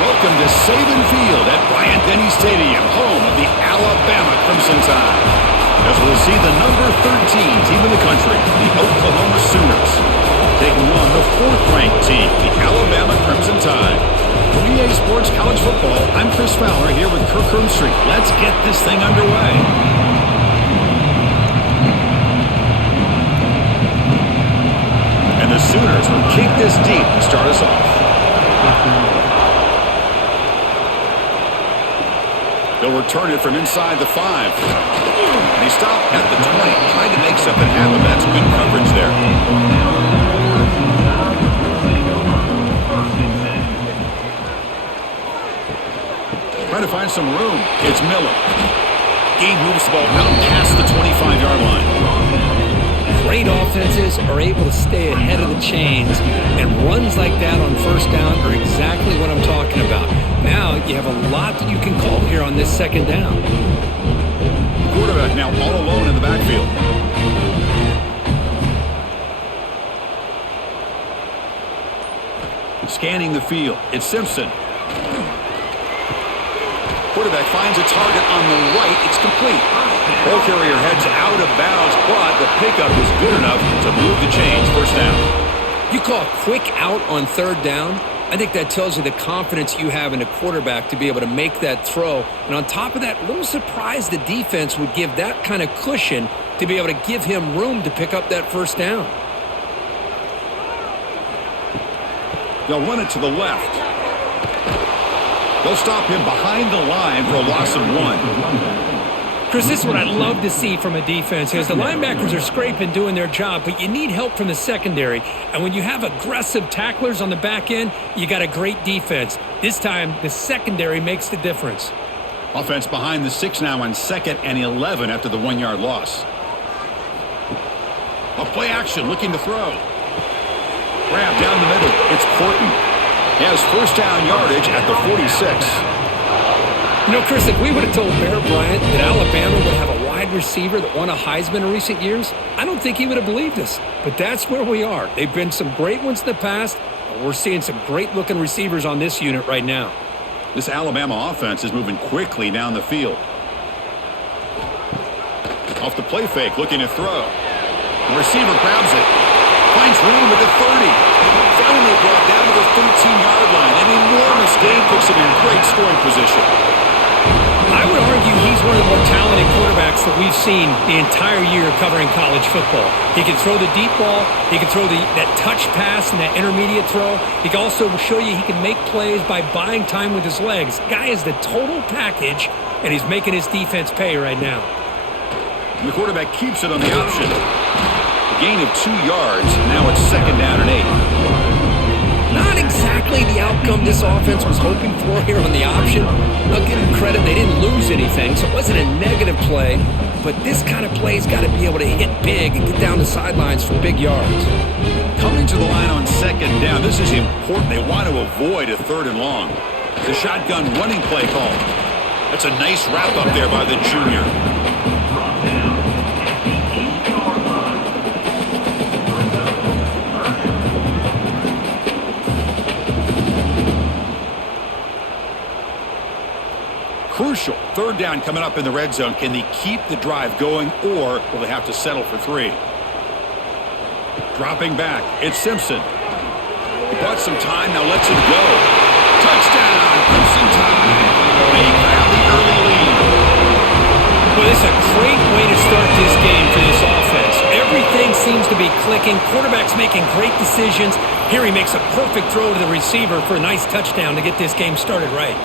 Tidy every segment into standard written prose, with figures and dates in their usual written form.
welcome to Saban Field at Bryant-Denny Stadium, home of the Alabama Crimson Tide. As we'll see the number 13 team in the country, the Oklahoma Sooners, taking on the 4th-ranked team, the Alabama Crimson Tide. For EA Sports College Football, I'm Chris Fowler here with Kirk Herbstreit. Let's get this thing underway. And the Sooners will kick this deep to start us off. They'll return it from inside the 5. And he stopped at the 20, trying to make something happen. That's good coverage there. Trying to find some room. It's Miller. He moves the ball out past the 25-yard line. Great offenses are able to stay ahead of the chains, and runs like that on first down are exactly what I'm talking about. Now you have a lot that you can call here on this second down. Quarterback now all alone in the backfield. Scanning the field. It's Simpson. Quarterback finds a target on the right. It's complete. Ball carrier heads out of bounds, but the pickup is good enough to move the chains. First down. You call a quick out on third down. I think that tells you the confidence you have in a quarterback to be able to make that throw. And on top of that, a little surprised the defense would give that kind of cushion to be able to give him room to pick up that first down. They'll run it to the left. They'll stop him behind the line for a loss of 1. Chris, this is what I'd love to see from a defense is the linebackers are scraping, doing their job, but you need help from the secondary. And when you have aggressive tacklers on the back end, you got a great defense. This time, the secondary makes the difference. Offense behind the 6 now on 2nd and 11 after the 1-yard loss. A play action looking to throw. Grab down the middle. It's Horton. He has first down yardage at the 46. You know, Chris, if we would have told Bear Bryant that Alabama would have a wide receiver that won a Heisman in recent years, I don't think he would have believed us. But that's where we are. They've been some great ones in the past, but we're seeing some great-looking receivers on this unit right now. This Alabama offense is moving quickly down the field. Off the play fake, looking to throw. The receiver grabs it. Finds room at the 30. Finally brought down to the 13-yard line. An enormous gain puts him in great scoring position. I would argue he's one of the more talented quarterbacks that we've seen the entire year covering college football. He can throw the deep ball. He can throw that touch pass and that intermediate throw. He can also show you he can make plays by buying time with his legs. Guy is the total package, and he's making his defense pay right now. And the quarterback keeps it on the option. A gain of 2 yards. Now it's 2nd down and 8. Not exactly the outcome this offense was hoping for here on the option. I'll give them credit, they didn't lose anything, so it wasn't a negative play. But this kind of play's got to be able to hit big and get down the sidelines for big yards. Coming to the line on 2nd down, this is important. They want to avoid a 3rd and long. The shotgun running play call. That's a nice wrap up there by the junior. Crucial. 3rd down coming up in the red zone. Can they keep the drive going, or will they have to settle for 3? Dropping back. It's Simpson. He bought some time. Now lets it go. Touchdown. Crimson Tide. They grab the early lead. Well, this is a great way to start this game for this offense. Everything seems to be clicking. Quarterback's making great decisions. Here he makes a perfect throw to the receiver for a nice touchdown to get this game started right.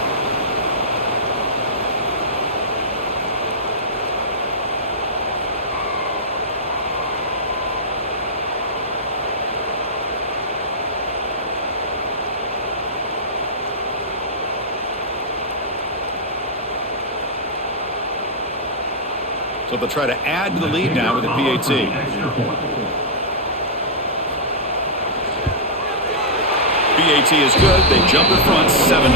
So they'll try to add to the lead now with a PAT. PAT is good. They jump in front 7-0.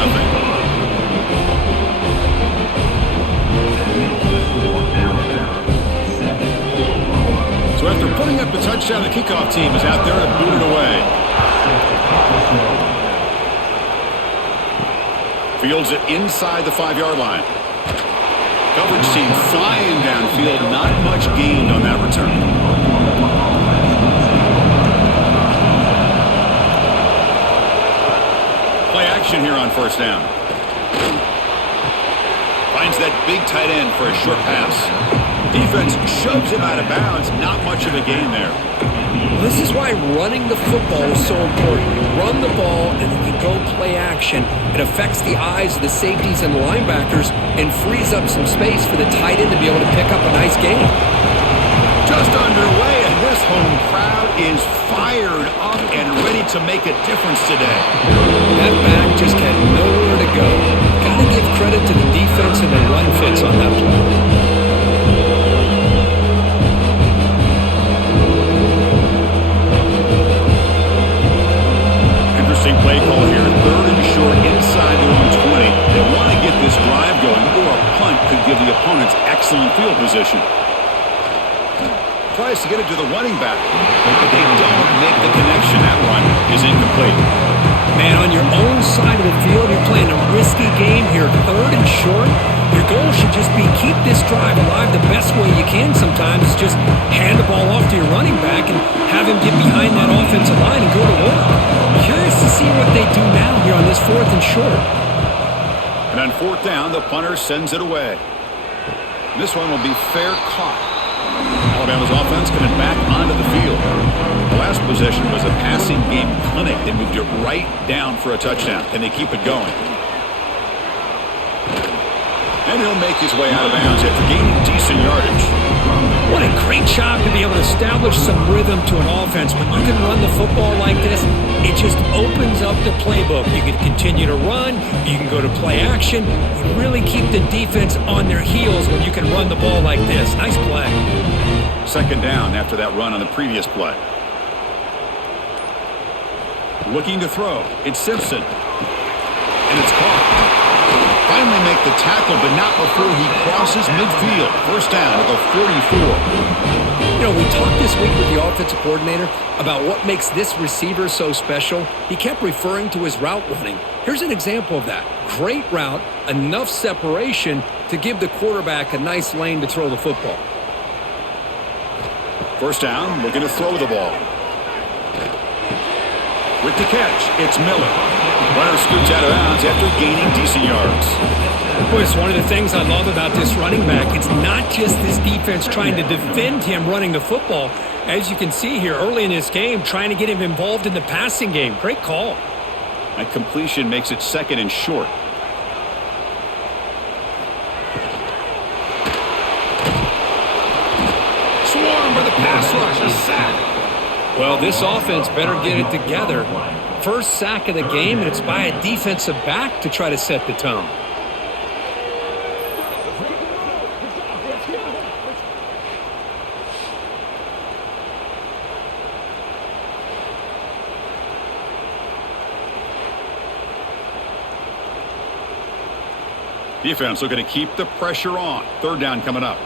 So after putting up the touchdown, the kickoff team is out there to boot it away. Fields it inside the 5-yard line. Coverage team flying downfield. Not much gained on that return. Play action here on first down. Finds that big tight end for a short pass. Defense shoves him out of bounds. Not much of a gain there. This is why running the football is so important. You run the ball and then you go play action. It affects the eyes of the safeties and the linebackers and frees up some space for the tight end to be able to pick up a nice gain. Just underway, and this home crowd is fired up and ready to make a difference today. That back just had nowhere to go. Got to give credit to the defense and the run fits on that play. Play call here, 3rd and short inside their own 20. They want to get this drive going, or a punt could give the opponents excellent field position. Tries to get it to the running back, but they don't make the connection. That run is incomplete. Man, on your own side of the field, you're playing a risky game here, 3rd and short. Your goal should just be keep this drive alive the best way you can sometimes. Is just hand the ball off to your running back and have him get behind that offensive line and go to work. Curious to see what they do now here on this 4th and short. And on 4th down, the punter sends it away. This one will be fair caught. Alabama's offense coming back onto the field. The last possession was a passing game clinic. They moved it right down for a touchdown. Can they keep it going? And he'll make his way out of bounds after gaining decent yardage. What a great job to be able to establish some rhythm to an offense. When you can run the football like this, it just opens up the playbook. You can continue to run. You can go to play action. You really keep the defense on their heels when you can run the ball like this. Nice play. 2nd down after that run on the previous play. Looking to throw. It's Simpson. And it's caught. Finally make the tackle, but not before he crosses midfield. 1st down at the 44. You know, we talked this week with the offensive coordinator about what makes this receiver so special. He kept referring to his route running. Here's an example of that. Great route, enough separation to give the quarterback a nice lane to throw the football. 1st down, looking to throw the ball. With the catch, it's Miller. Runner scoots out of bounds after gaining decent yards. Boy, it's one of the things I love about this running back. It's not just this defense trying to defend him running the football. As you can see here early in this game, trying to get him involved in the passing game. Great call. That completion makes it 2nd and short. Swarm for the pass rush. A sack. Well, this offense better get it together. First sack of the game, and it's by a defensive back to try to set the tone. Defense looking to keep the pressure on. 3rd down coming up.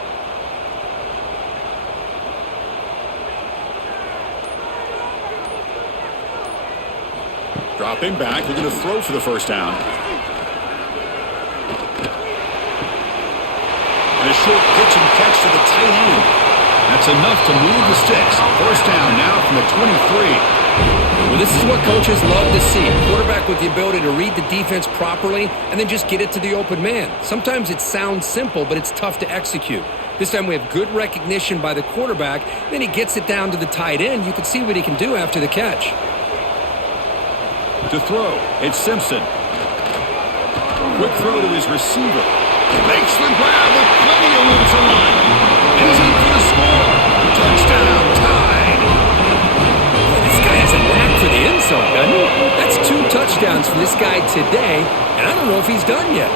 Dropping back, looking to throw for the 1st down. And a short pitch and catch to the tight end. That's enough to move the sticks. 1st down now from the 23. Well, this is what coaches love to see. A quarterback with the ability to read the defense properly and then just get it to the open man. Sometimes it sounds simple, but it's tough to execute. This time we have good recognition by the quarterback. Then he gets it down to the tight end. You can see what he can do after the catch. To throw, it's Simpson. Quick throw to his receiver. Makes the grab with plenty of room to run. And he's in for the score. Touchdown, tied. This guy has a knack for the end zone, doesn't he? That's 2 touchdowns for this guy today, and I don't know if he's done yet.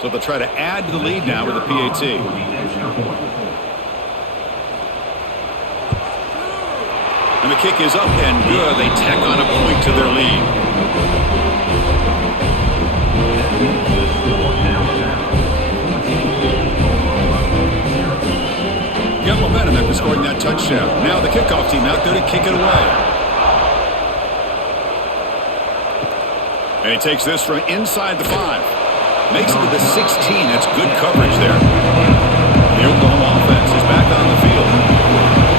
So they'll try to add to the lead now with a PAT. And the kick is up and good. They tack on a point to their lead. Got momentum after scoring that touchdown. Now the kickoff team out there to kick it away. And he takes this from inside the 5. Makes it to the 16. That's good coverage there. The Oklahoma offense is back on the field.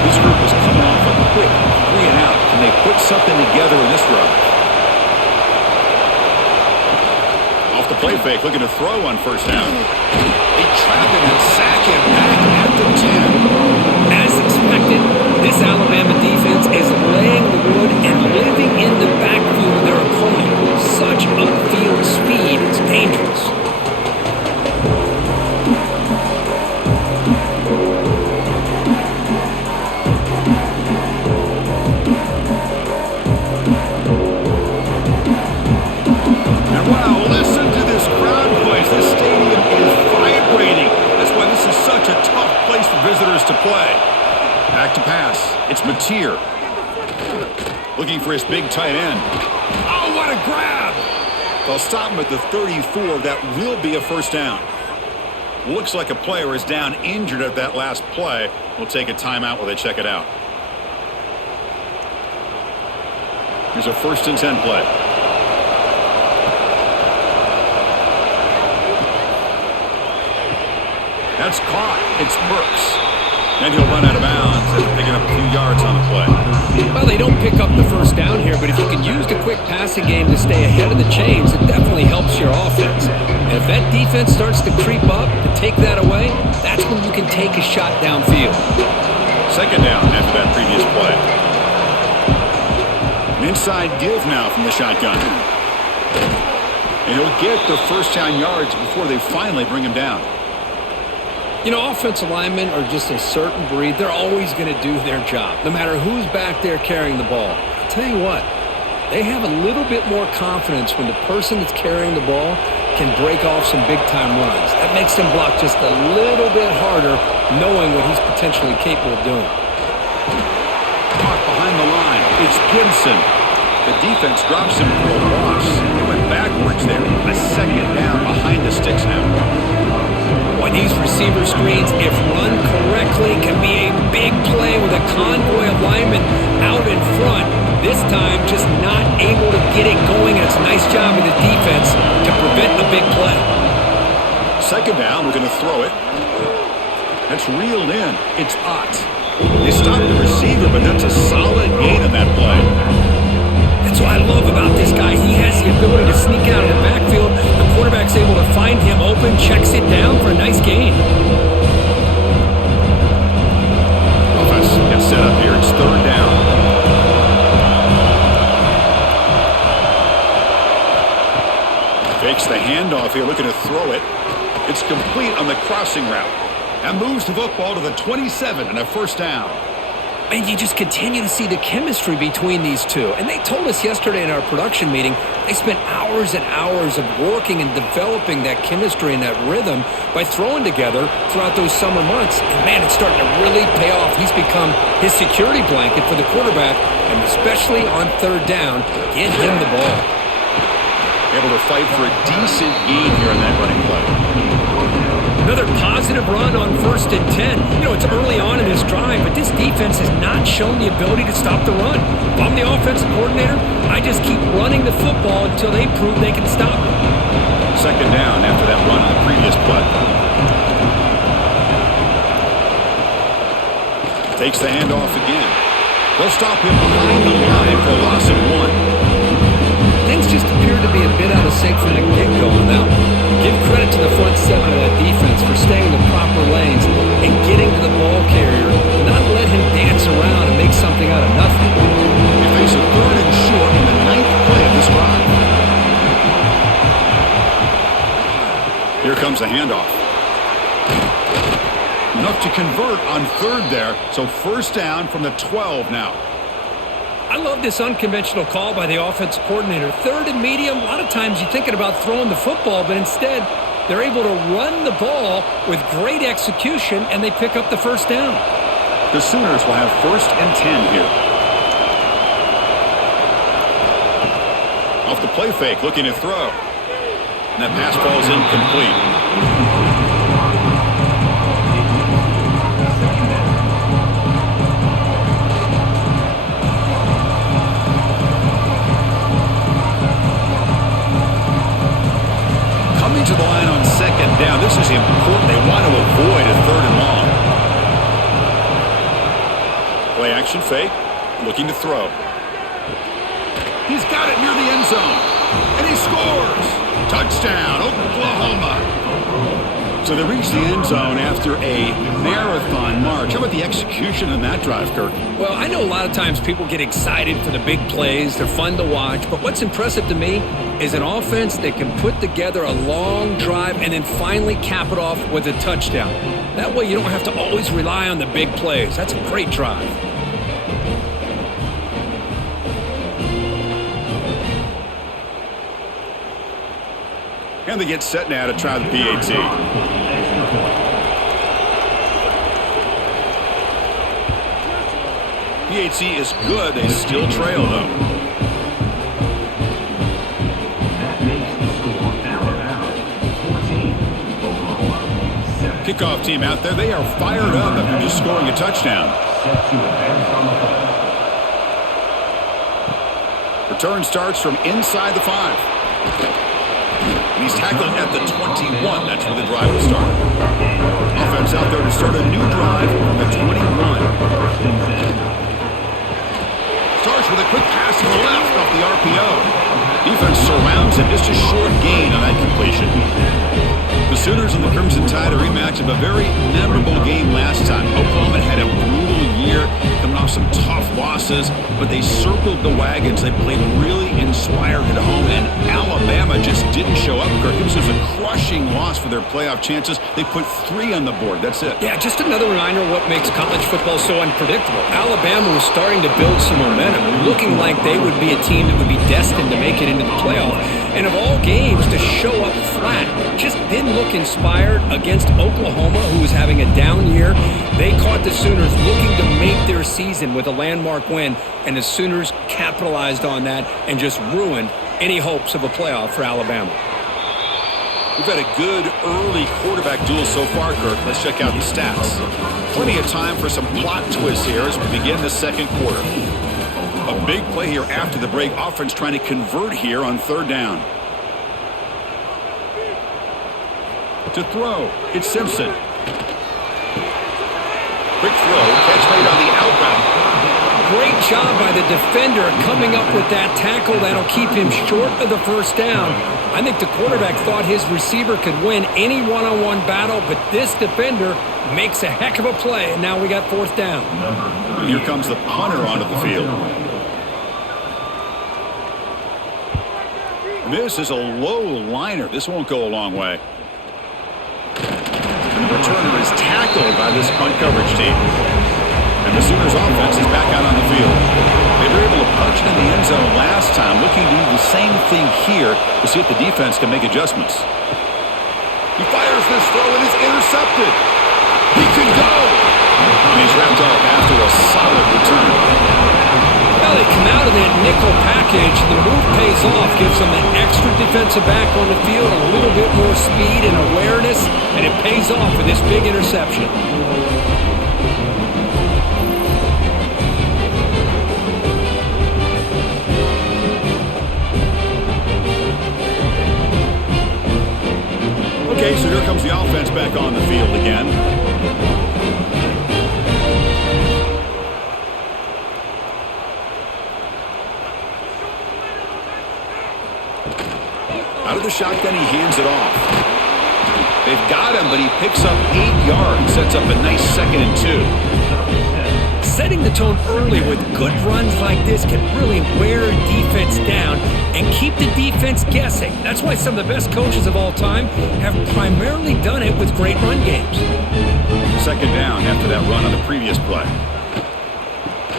This group is coming off a quick 3 and out. Can they put something together in this run? Off the play fake, looking to throw on first down. They trap him and sack him back at the 10. As expected, this Alabama defense is laying the wood and living in the backfield of their opponent. Such upfield speed, it's dangerous. And wow, listen to this crowd noise. The stadium is vibrating. That's why this is such a tough place for visitors to play. Back to pass. It's Mateer. Looking for his big tight end. Oh, what a grab! They'll stop him at the 34. That will be a first down. Looks like a player is down injured at that last play. We'll take a timeout while they check it out. Here's a 1st and 10 play. That's caught. It's Burks. And he'll run out of bounds after picking up a few yards on the play. Well, they don't pick up the first down here, but if you can use the quick passing game to stay ahead of the chains, it definitely helps your offense. And if that defense starts to creep up to take that away, that's when you can take a shot downfield. 2nd down after that previous play. An inside give now from the shotgun. And he'll get the first down yards before they finally bring him down. You know, offensive linemen are just a certain breed. They're always going to do their job, no matter who's back there carrying the ball. I'll tell you what, they have a little bit more confidence when the person that's carrying the ball can break off some big-time runs. That makes them block just a little bit harder, knowing what he's potentially capable of doing. Caught behind the line. It's Gibson. The defense drops him for a loss. He went backwards there. A 2nd down behind the sticks now. Boy, these receiver screens, if run correctly, can be a big play with a convoy of linemen out in front. This time, just not able to get it going. It's a nice job of the defense to prevent the big play. 2nd down, we're going to throw it. That's reeled in. It's Ott. They stopped the receiver, but that's a solid gain on that play. That's what I love about this guy. He has the ability to sneak out of the backfield. The quarterback's able to find him open, checks it down for a nice gain. Offense gets set up here. It's 3rd down. Fakes the handoff here, looking to throw it. It's complete on the crossing route. And moves the football to the 27 and a first down. And you just continue to see the chemistry between these two. And they told us yesterday in our production meeting, they spent hours and hours of working and developing that chemistry and that rhythm by throwing together throughout those summer months. And man, it's starting to really pay off. He's become his security blanket for the quarterback, and especially on 3rd down, get him the ball. Able to fight for a decent gain here in that running play. Another positive run on 1st and 10. You know, it's early on in this drive, but this defense has not shown the ability to stop the run. If I'm the offensive coordinator, I just keep running the football until they prove they can stop it. 2nd down after that run on the previous play. Takes the handoff again. They'll stop him behind the line for a loss of 1. Things just appear to be a bit out of sync from the get-go on that one. Give credit to the front 7 of that defense for staying in the proper lanes and getting to the ball carrier, not let him dance around and make something out of nothing. They face a 3rd and short in the 9th play of this drive. Here comes the handoff. Enough to convert on 3rd there, so first down from the 12 now. I love this unconventional call by the offensive coordinator. 3rd and medium, a lot of times you're thinking about throwing the football, but instead they're able to run the ball with great execution, and they pick up the first down. The Sooners will have 1st and 10 here. Off the play fake, looking to throw. And that pass ball is incomplete. Coming to the line on second down. This is important. They want to avoid a third and long. Play action fake. Looking to throw. He's got it near the end zone. And he scores. Touchdown, Oklahoma. So they reach the end zone after a marathon march. How about the execution in that drive, Kurt? Well, I know a lot of times people get excited for the big plays. They're fun to watch. But what's impressive to me is an offense that can put together a long drive and then finally cap it off with a touchdown. That way you don't have to always rely on the big plays. That's a great drive. And they get set now to try the PAT. PAT is good. They still trail, though. Kickoff team out there. They are fired up after just scoring a touchdown. Return starts from inside the 5. And he's tackled at the 21. That's where the drive will start. Offense out there to start a new drive from the 21. Starts with a quick pass to the left off the RPO. Defense surrounds him. Just a short gain on that completion. The Sooners and the Crimson Tide, a rematch of a very memorable game last time. Oklahoma had a brutal year, coming off some tough losses, but they circled the wagons. They played really inspired at home, and Alabama just didn't show up. This was a crushing loss for their playoff chances. They put 3 on the board. That's it. Yeah, just another reminder of what makes college football so unpredictable. Alabama was starting to build some momentum, looking like they would be a team that would be destined to make it into the playoff. And of all games, to show up flat, just didn't look inspired against Oklahoma, who was having a down year. They caught the Sooners looking to make their season with a landmark win, and the Sooners capitalized on that and just ruined any hopes of a playoff for Alabama. We've had a good early quarterback duel so far, Kirk. Let's check out the stats. Plenty of time for some plot twists here as we begin the second quarter. A big play here after the break. Offense trying to convert here on third down. To throw, it's Simpson. Quick throw, catch made on the out route. Great job by the defender coming up with that tackle that'll keep him short of the first down. I think the quarterback thought his receiver could win any one-on-one battle, but this defender makes a heck of a play, and now we got fourth down. And here comes the punter onto the field. This is a low liner. This won't go a long way. And the returner is tackled by this punt coverage team. And the Sooners offense is back out on the field. They were able to punch it in the end zone last time, looking to do the same thing here to see if the defense can make adjustments. He fires this throw and it's intercepted. He could go. And he's wrapped up after a solid return. Well, they come out of that nickel package. The move pays off, gives them an extra defensive back on the field, a little bit more speed and awareness, and it pays off with this big interception. Okay, so here comes the offense back on the field again. Out of the shotgun, he hands it off. They've got him, but he picks up 8 yards, sets up a nice 2nd and 2. Setting the tone early with good runs like this can really wear a defense down and keep the defense guessing. That's why some of the best coaches of all time have primarily done it with great run games. 2nd down after that run on the previous play.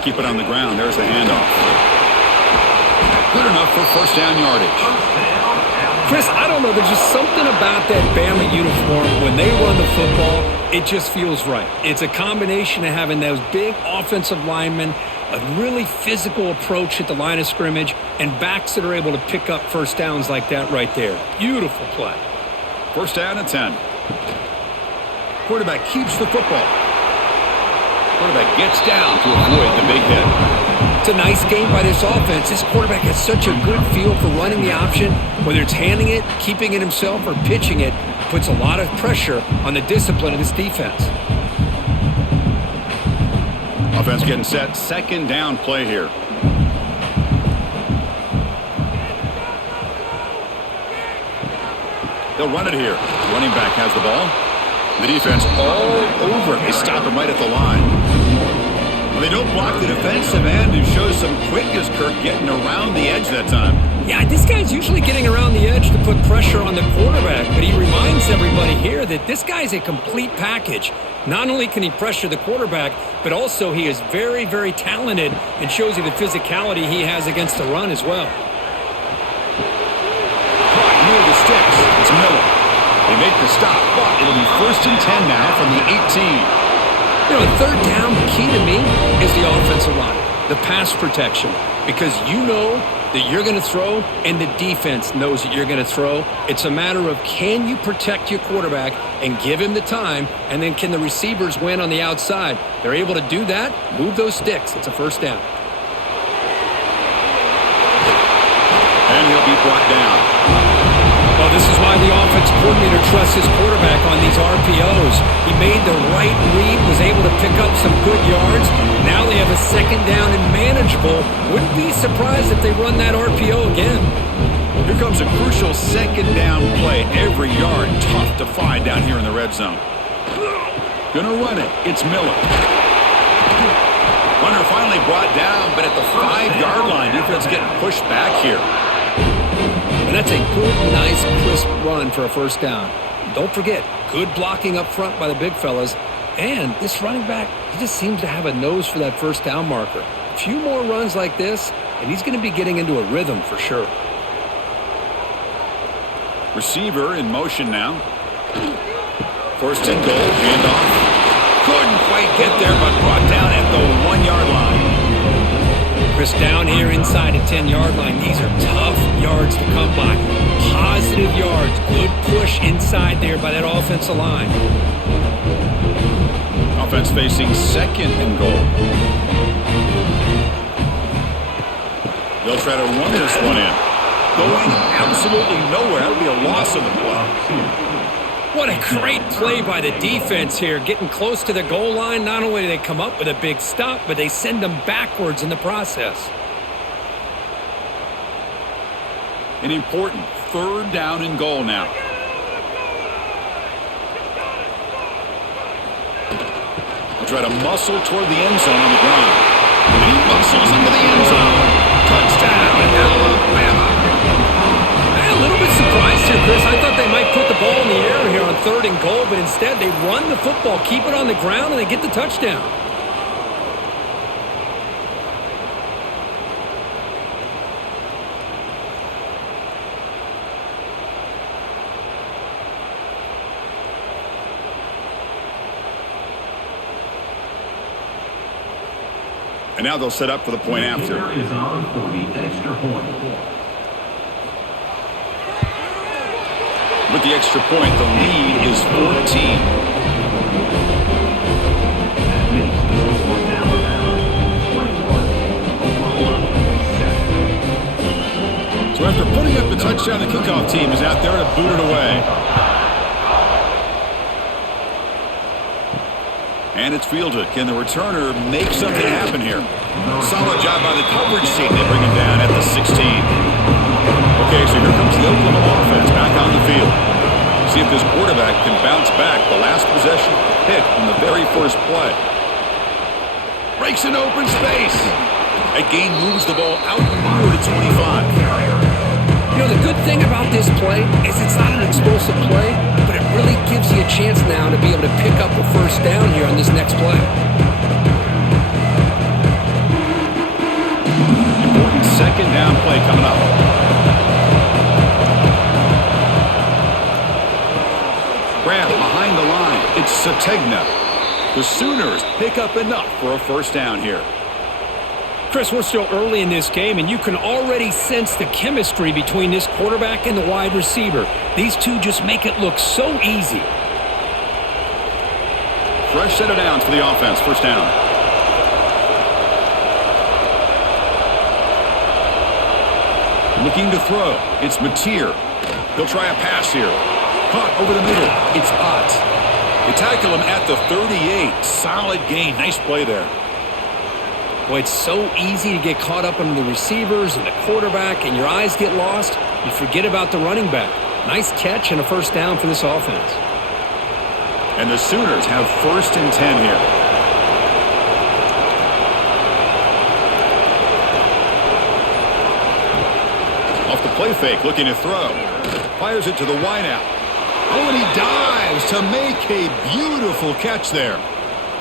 Keep it on the ground. There's the handoff. Good enough for first down yardage. Chris, I don't know. There's just something about that Bama uniform. When they run the football, it just feels right. It's a combination of having those big offensive linemen, a really physical approach at the line of scrimmage, and backs that are able to pick up first downs like that right there. Beautiful play. First down and 10. Quarterback keeps the football. Quarterback gets down to avoid the big hit. It's a nice game by this offense. This quarterback has such a good feel for running the option. Whether it's handing it, keeping it himself, or pitching it, puts a lot of pressure on the discipline of this defense. Offense getting set. Second down play here. They'll run it here. Running back has the ball. The defense all over it. They stop him right at the line. Well, they don't block the defensive end and shows some quickness, Kirk, getting around the edge that time. Yeah, this guy's usually getting around the edge to put pressure on the quarterback, but he reminds everybody here that this guy's a complete package. Not only can he pressure the quarterback, but also he is very, very talented and shows you the physicality he has against the run as well. Caught near the sticks. It's Miller. They make the stop, but it'll be 1st and 10 now from the 18. You know, third down, the key to me is the offensive line, the pass protection, because you know that you're going to throw and the defense knows that you're going to throw. It's a matter of can you protect your quarterback and give him the time, and then can the receivers win on the outside? They're able to do that, move those sticks. It's a first down. And he'll be brought down. Well, this is why the offense coordinator trusts his quarterback on these RPOs. He made the right read, was able to pick up some good yards. Now they have a second down and manageable. Wouldn't be surprised if they run that RPO again. Here comes a crucial second down play. Every yard tough to find down here in the red zone. Gonna run it. It's Miller. Runner finally brought down, but at the 5-yard line, defense getting pushed back here. And that's a good, nice, crisp run for a first down. Don't forget, good blocking up front by the big fellas. And this running back, he just seems to have a nose for that first down marker. A few more runs like this, and he's going to be getting into a rhythm for sure. Receiver in motion now. 1st and goal, handoff. Couldn't quite get there, but brought down at the 1-yard line. Chris, down here inside the 10-yard line, these are tough yards to come by. Positive yards, good push inside there by that offensive line. Offense facing 2nd and goal. They'll try to run this one in. Going absolutely nowhere. That'll be a loss of the play. What a great play by the defense here. Getting close to the goal line, not only do they come up with a big stop, but they send them backwards in the process. An important 3rd down and goal now. They'll try to muscle toward the end zone on the ground. And he muscles into the end zone. Touchdown, Alabama. A little bit surprised here, Chris. I thought they might put the ball in the air here on 3rd and goal, but instead they run the football, keep it on the ground, and they get the touchdown. And now they'll set up for the point after. Is on for the extra point. With the extra point, the lead is 14. So after putting up the touchdown, the kickoff team is out there to boot it away. And it's fielded. Can the returner make something happen here? Solid job by the coverage team. They bring him down at the 16. Okay, so here comes the Oklahoma offense back on the field. See if this quarterback can bounce back. The last possession pick on the very first play. Breaks an open space. That gain moves the ball out near the 25. You know, the good thing about this play is it's not an explosive play, but it really gives you a chance now to be able to pick up a first down here on this next play. Important second down play coming up. Sategna. The Sooners pick up enough for a first down here. Chris, we're still early in this game, and you can already sense the chemistry between this quarterback and the wide receiver. These two just make it look so easy. Fresh set of downs for the offense. First down. Looking to throw. It's Mateer. He'll try a pass here. Caught over the middle. It's Ott. They tackle him at the 38. Solid gain. Nice play there. Boy, it's so easy to get caught up in the receivers and the quarterback, and your eyes get lost. You forget about the running back. Nice catch and a first down for this offense. And the Sooners have 1st and 10 here. Off the play fake, looking to throw. Fires it to the wideout. Oh, and he dives to make a beautiful catch there.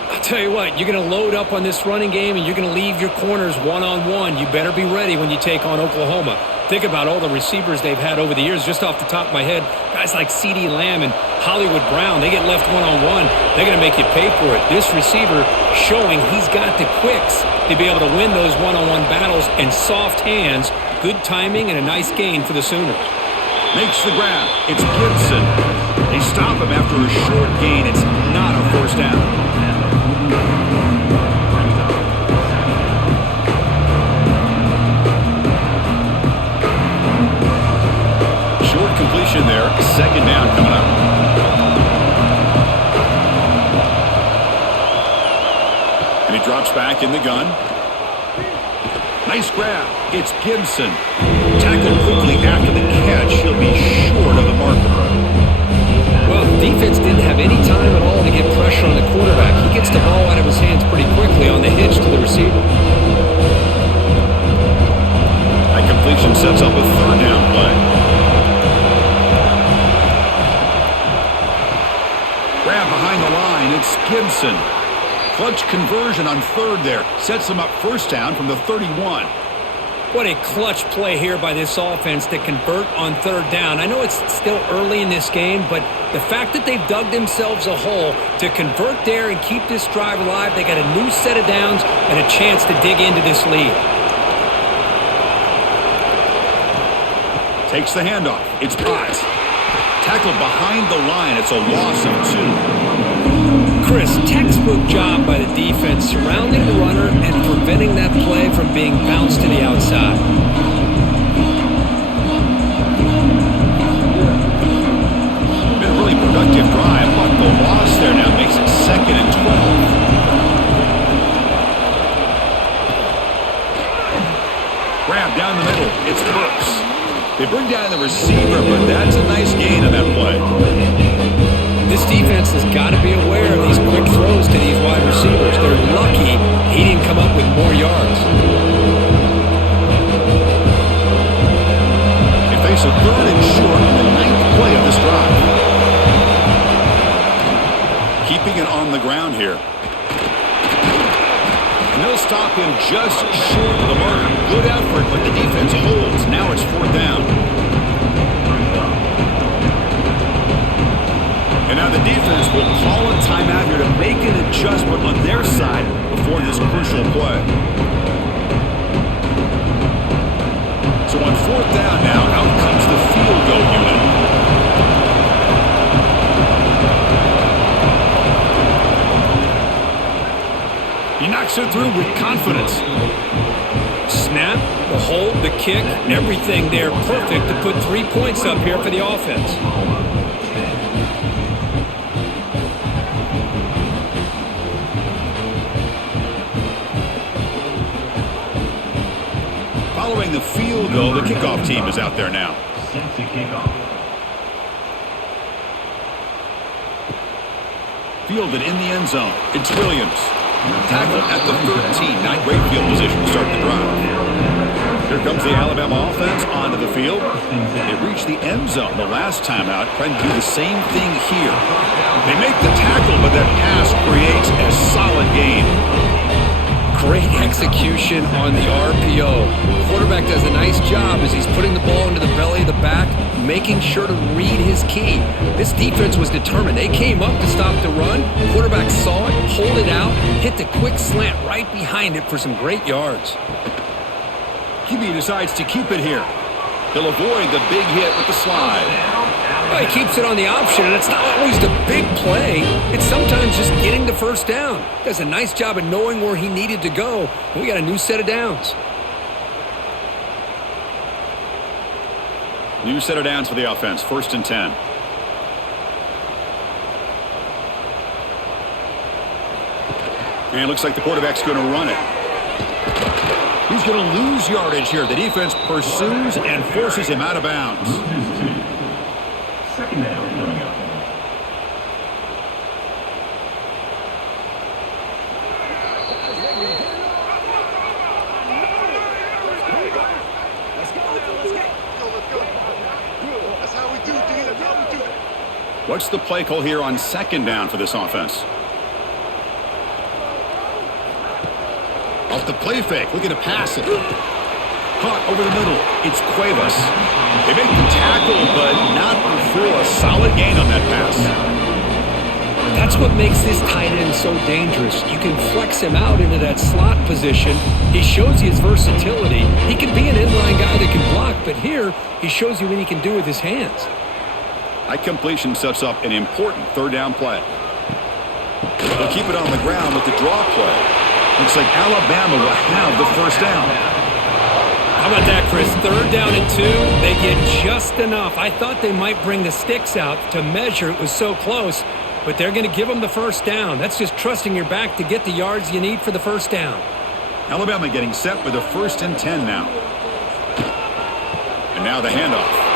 I'll tell you what, you're going to load up on this running game, and you're going to leave your corners one-on-one. You better be ready when you take on Oklahoma. Think about all the receivers they've had over the years. Just off the top of my head, guys like CeeDee Lamb and Hollywood Brown, they get left one-on-one. They're going to make you pay for it. This receiver showing he's got the quicks to be able to win those one-on-one battles in soft hands. Good timing and a nice gain for the Sooners. Makes the grab. It's Gibson. They stop him after a short gain. It's not a first down. Short completion there. 2nd down coming up. And he drops back in the gun. Nice grab. It's Gibson. Tackled quickly after the catch. He'll be short of the marker. Well, the defense didn't have any time at all to get pressure on the quarterback. He gets the ball out of his hands pretty quickly on the hitch to the receiver. That completion sets up a 3rd down play. Grab behind the line. It's Gibson. Clutch conversion on 3rd there. Sets him up 1st down from the 31. What a clutch play here by this offense to convert on 3rd down. I know it's still early in this game, but the fact that they've dug themselves a hole to convert there and keep this drive alive, they got a new set of downs and a chance to dig into this lead. Takes the handoff. It's Ott. Tackled behind the line. It's a loss of 2. Chris, textbook job by the defense surrounding the runner and preventing that play from being bounced to the outside. Been a really productive drive, but the loss there now makes it 2nd and 12. Grab down the middle. It's Brooks. They bring down the receiver, but that's a nice gain on that play. This defense has got to be aware of these quick throws to these wide receivers. They're lucky he didn't come up with more yards. They face a 3rd and short on the 9th play of this drive. Keeping it on the ground here. And they'll stop him just short of the mark. Good effort, but the defense holds. Now it's 4th down. And now the defense will call a timeout here to make an adjustment on their side before this crucial play. So on 4th down now, out comes the field goal unit. He knocks it through with confidence. Snap, the hold, the kick, everything there perfect to put 3 points up here for the offense. Following the field goal, the kickoff team is out there now. Set to kickoff. Fielded in the end zone. It's Williams. Tackled at the 13. Not great field position to start the drive. Here comes the Alabama offense onto the field. They reached the end zone the last time out, trying to do the same thing here. They make the tackle, but that pass creates a solid gain. Great execution on the RPO. The quarterback does a nice job as he's putting the ball into the belly of the back, making sure to read his key. This defense was determined. They came up to stop the run. Quarterback saw it, pulled it out, hit the quick slant right behind it for some great yards. QB decides to keep it here. He'll avoid the big hit with the slide. Well, he keeps it on the option, and it's not always the big play. It's sometimes just getting the first down. Does a nice job of knowing where he needed to go. We got a new set of downs. New set of downs for the offense. 1st and 10. And it looks like the quarterback's going to run it. He's going to lose yardage here. The defense pursues and forces him out of bounds. Second down coming up. What's the play call here on 2nd down for this offense? Off the play fake, looking to pass it. Caught over the middle. It's Cuevas. They make the tackle, but not before a solid gain on that pass. That's what makes this tight end so dangerous. You can flex him out into that slot position. He shows you his versatility. He can be an inline guy that can block, but here he shows you what he can do with his hands. That completion sets up an important 3rd down play. They'll keep it on the ground with the draw play. Looks like Alabama will have the 1st down. How about that, Chris? 3rd down and 2. They get just enough. I thought they might bring the sticks out to measure. It was so close, but they're going to give them the 1st down. That's just trusting your back to get the yards you need for the 1st down. Alabama getting set with a 1st and 10 now. And now the handoff.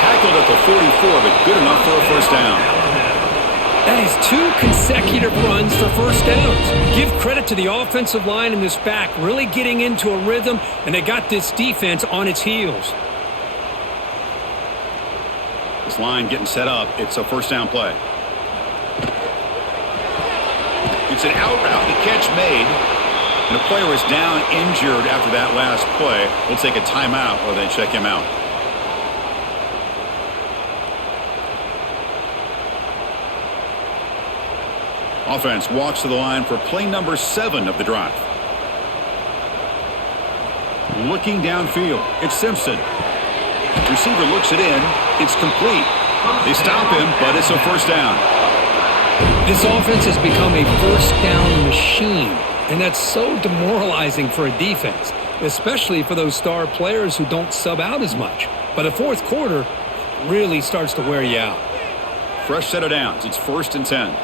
Tackled at the 44, but good enough for a 1st down. That is 2 consecutive runs for 1st downs. Give credit to the offensive line and this back really getting into a rhythm, and they got this defense on its heels. This line getting set up. It's a 1st down play. It's an out route. The catch made. And the player is down injured after that last play. We'll take a timeout or then check him out. Offense walks to the line for play number 7 of the drive. Looking downfield, it's Simpson. Receiver looks it in. It's complete. They stop him, but it's a 1st down. This offense has become a 1st down machine, and that's so demoralizing for a defense, especially for those star players who don't sub out as much. By the 4th quarter, it really starts to wear you out. Fresh set of downs. It's 1st and 10.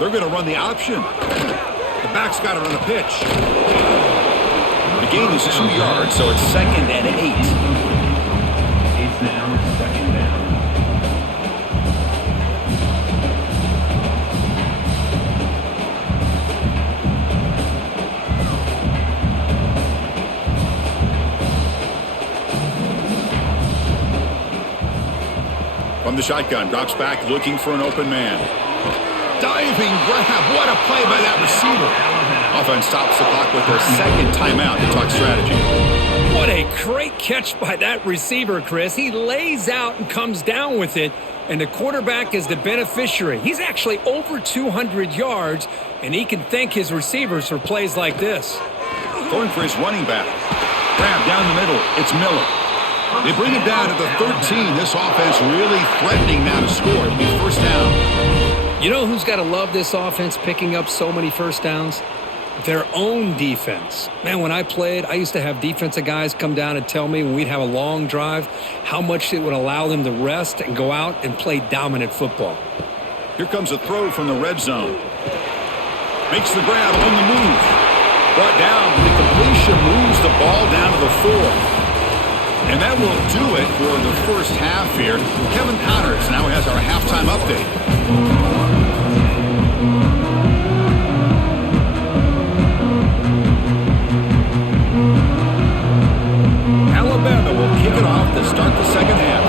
They're going to run the option. The back's got it on the pitch. The gain is 2 yards, so it's 2nd and 8. It's now 2nd down. From the shotgun, drops back looking for an open man. Diving grab. What a play by that receiver. Offense stops the clock with their 2nd timeout to talk strategy. What a great catch by that receiver, Chris. He lays out and comes down with it, and the quarterback is the beneficiary. He's actually over 200 yards, and he can thank his receivers for plays like this. Going for his running back. Grab down the middle. It's Miller. They bring it down to the 13. This offense really threatening now to score. It'll be 1st down. You know who's got to love this offense picking up so many 1st downs? Their own defense. Man, when I played, I used to have defensive guys come down and tell me when we'd have a long drive how much it would allow them to rest and go out and play dominant football. Here comes a throw from the red zone. Makes the grab on the move. Brought down. The completion moves the ball down to the 4. And that will do it for the 1st half here. Kevin Powers now has our halftime update. Alabama will kick it off to start the 2nd half.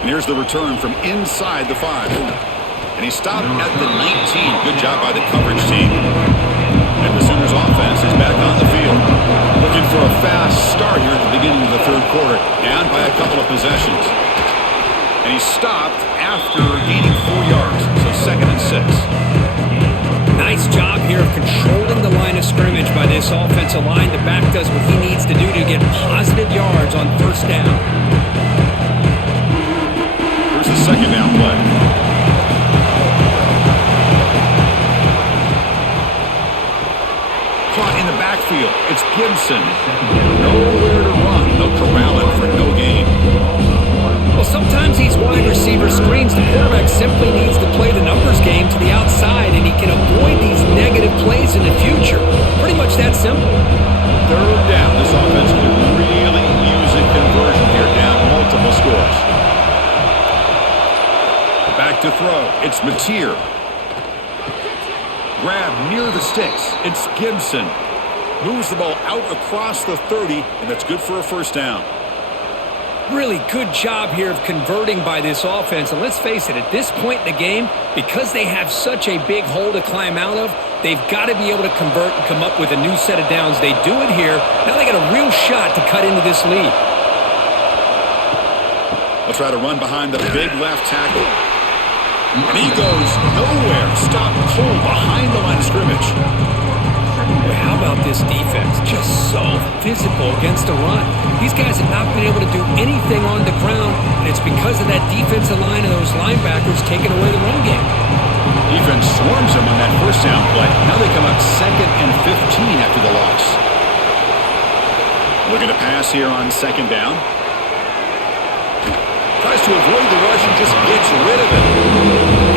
And here's the return from inside the 5. And he stopped at the 19. Good job by the coverage team. And the Sooners offense back on the field. Looking for a fast start here at the beginning of the third quarter. Down by a couple of possessions. And he stopped after gaining 4 yards. So 2nd and 6. Nice job here of controlling the line of scrimmage by this offensive line. The back does what he needs to do to get positive yards on first down. Here's the 2nd down play. Caught in the backfield. It's Gibson. Nowhere to run. They'll corral him for no gain. Well, sometimes these wide receiver screens, the quarterback simply needs to play the numbers game to the outside, and he can avoid these negative plays in the future. Pretty much that simple. 3rd down. This offense could really use a conversion here, down multiple scores. Back to throw. It's Mateer. Grab near the sticks. It's Gibson. Moves the ball out across the 30, and that's good for a first down. Really good job here of converting by this offense. And let's face it, at this point in the game, because they have such a big hole to climb out of, they've got to be able to convert and come up with a new set of downs. They do it here. Now they got a real shot to cut into this lead. They'll try to run behind the big left tackle. And he goes nowhere. Stop cold behind the line of scrimmage. Boy, how about this defense? Just so physical against the run. These guys have not been able to do anything on the ground, and it's because of that defensive line and those linebackers taking away the run game. Defense swarms him on that first down play. Now they come up 2nd and 15 after the loss. Looking to pass here on 2nd down. Tries to avoid the rush and just gets rid of it.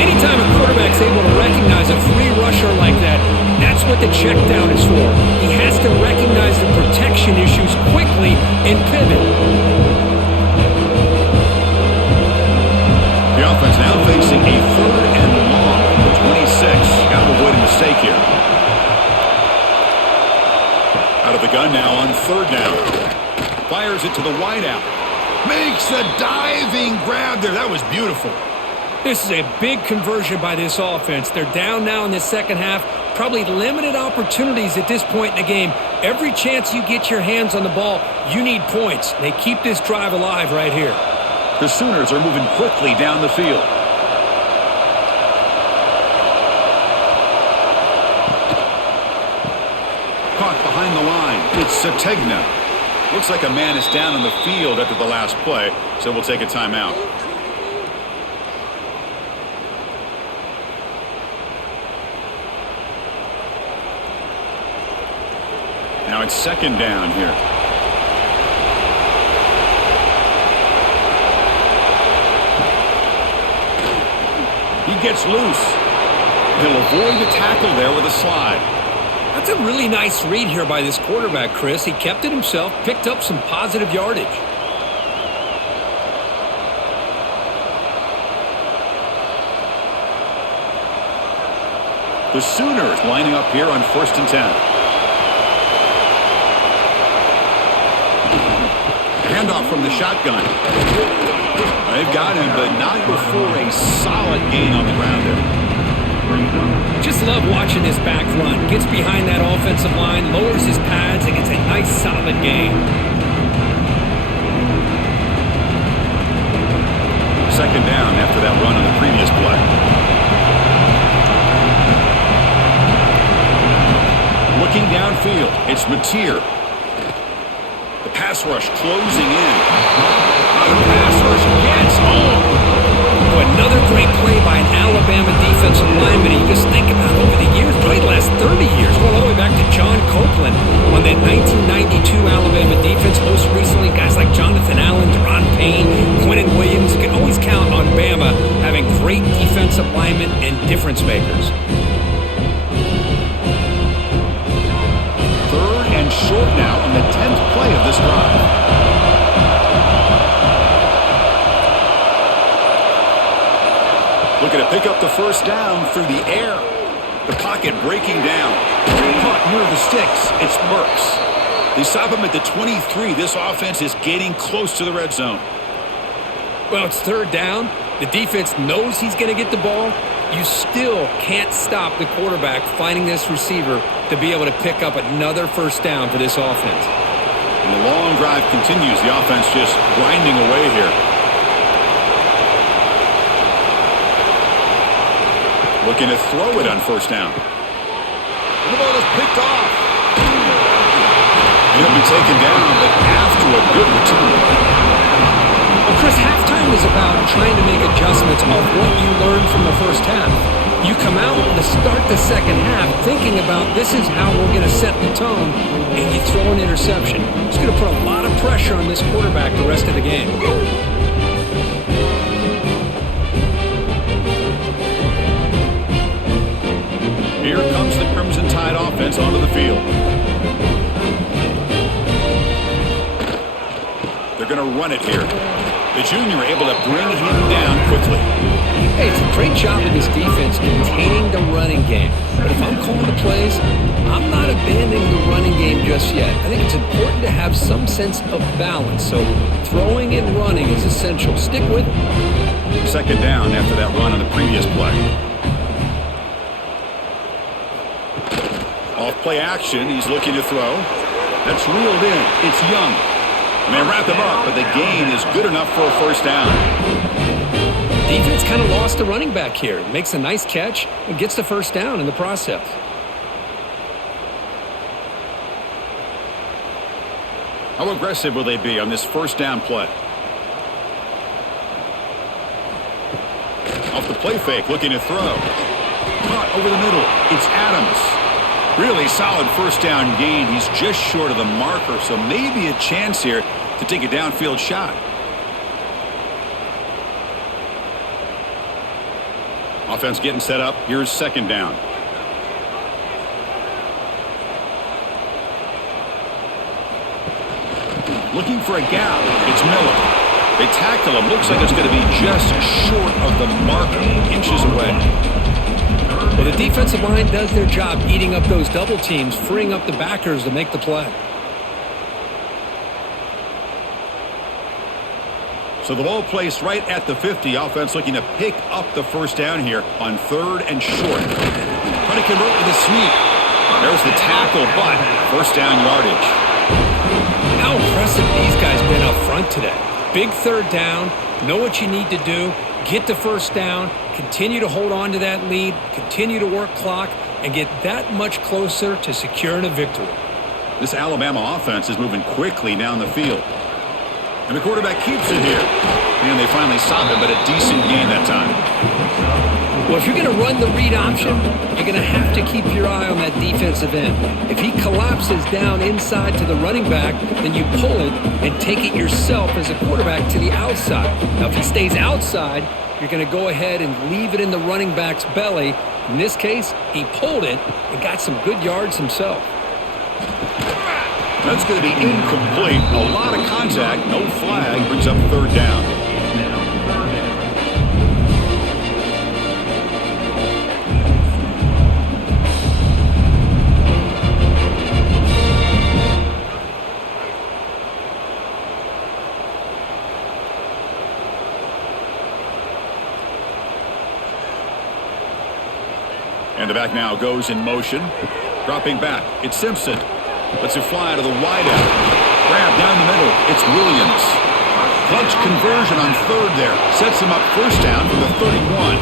Anytime a quarterback's able to recognize a free rusher like that, that's what the check down is for. He has to recognize the protection issues quickly and pivot. The offense now facing a 3rd and long from the 26. Got to avoid a mistake here. Out of the gun now on 3rd down. Fires it to the wideout. Makes a diving grab there. That was beautiful. This is a big conversion by this offense. They're down now in the second half. Probably limited opportunities at this point in the game. Every chance you get your hands on the ball, you need points. They keep this drive alive right here. The Sooners are moving quickly down the field. Caught behind the line. It's Sategna. Looks like a man is down on the field after the last play, so we'll take a timeout. Now it's 2nd down here. He gets loose. He'll avoid the tackle there with a slide. That's a really nice read here by this quarterback, Chris. He kept it himself, picked up some positive yardage. The Sooners lining up here on 1st and 10. Handoff from the shotgun. They've got him, but not before a solid gain on the ground there. Just love watching this back run. Gets behind that offensive line, lowers his pads, and gets a nice solid gain. 2nd down after that run on the previous play. Looking downfield, it's Mateer. The pass rush closing in. The pass rush gets home. Another great play by an Alabama defensive lineman. You just think about over the years, probably the last 30 years, going all the way back to John Copeland on that 1992 Alabama defense. Most recently, guys like Jonathan Allen, Deron Payne, Quentin Williams. You can always count on Bama having great defensive linemen and difference makers. 3rd and short now on the 10th play of this drive. Looking to pick up the first down through the air. The pocket breaking down. Caught near the sticks. It's Burks. They stop him at the 23. This offense is getting close to the red zone. Well, it's 3rd down. The defense knows he's going to get the ball. you still can't stop the quarterback finding this receiver to be able to pick up another first down for this offense. And the long drive continues. The offense just grinding away here. Looking to throw it on first down. And the ball is picked off. He'll be taken down, but after a good return. Well, Chris, halftime is about trying to make adjustments of what you learned from the first half. You come out to start the second half thinking about this is how we're going to set the tone, and you throw an interception. It's going to put a lot of pressure on this quarterback the rest of the game. Here comes the Crimson Tide offense onto the field. They're going to run it here. The junior able to bring him down quickly. Hey, it's a great job of this defense containing the running game. But if I'm calling the plays, I'm not abandoning the running game just yet. I think it's important to have some sense of balance. So throwing and running is essential. Stick with it. Second down after that run on the previous play. Off play action, he's looking to throw. That's reeled in. It's Young. And they wrap him up, but the gain is good enough for a first down. Defense kind of lost the running back here. Makes a nice catch and gets the first down in the process. How aggressive will they be on this first down play? Off the play fake, looking to throw. Caught over the middle. It's Adams. Really solid first down gain. He's just short of the marker, so maybe a chance here to take a downfield shot. Offense getting set up. Here's second down. Looking for a gap. It's Miller. They tackle him. Looks like it's going to be just short of the marker. Inches away. Well, the defensive line does their job eating up those double teams, freeing up the backers to make the play. So the ball placed right at the 50. Offense looking to pick up the first down here on third and short. Trying to convert with a sweep. There's the tackle, but first down yardage. How impressive these guys been up front today. Big third down, know what you need to do, get the first down, continue to hold on to that lead, continue to work clock, and get that much closer to securing a victory. This Alabama offense is moving quickly down the field. And the quarterback keeps it here. And they finally stop it, but a decent gain that time. Well, if you're going to run the read option, you're going to have to keep your eye on that defensive end. If he collapses down inside to the running back, then you pull it and take it yourself as a quarterback to the outside. Now, if he stays outside, you're going to go ahead and leave it in the running back's belly. In this case, he pulled it and got some good yards himself. That's going to be incomplete. A lot of contact, no flag, brings up third down. And the back now goes in motion. Dropping back. It's Simpson. Lets it fly to the wideout. Grab down the middle. It's Williams. Clutch conversion on third there. Sets him up first down from the 31.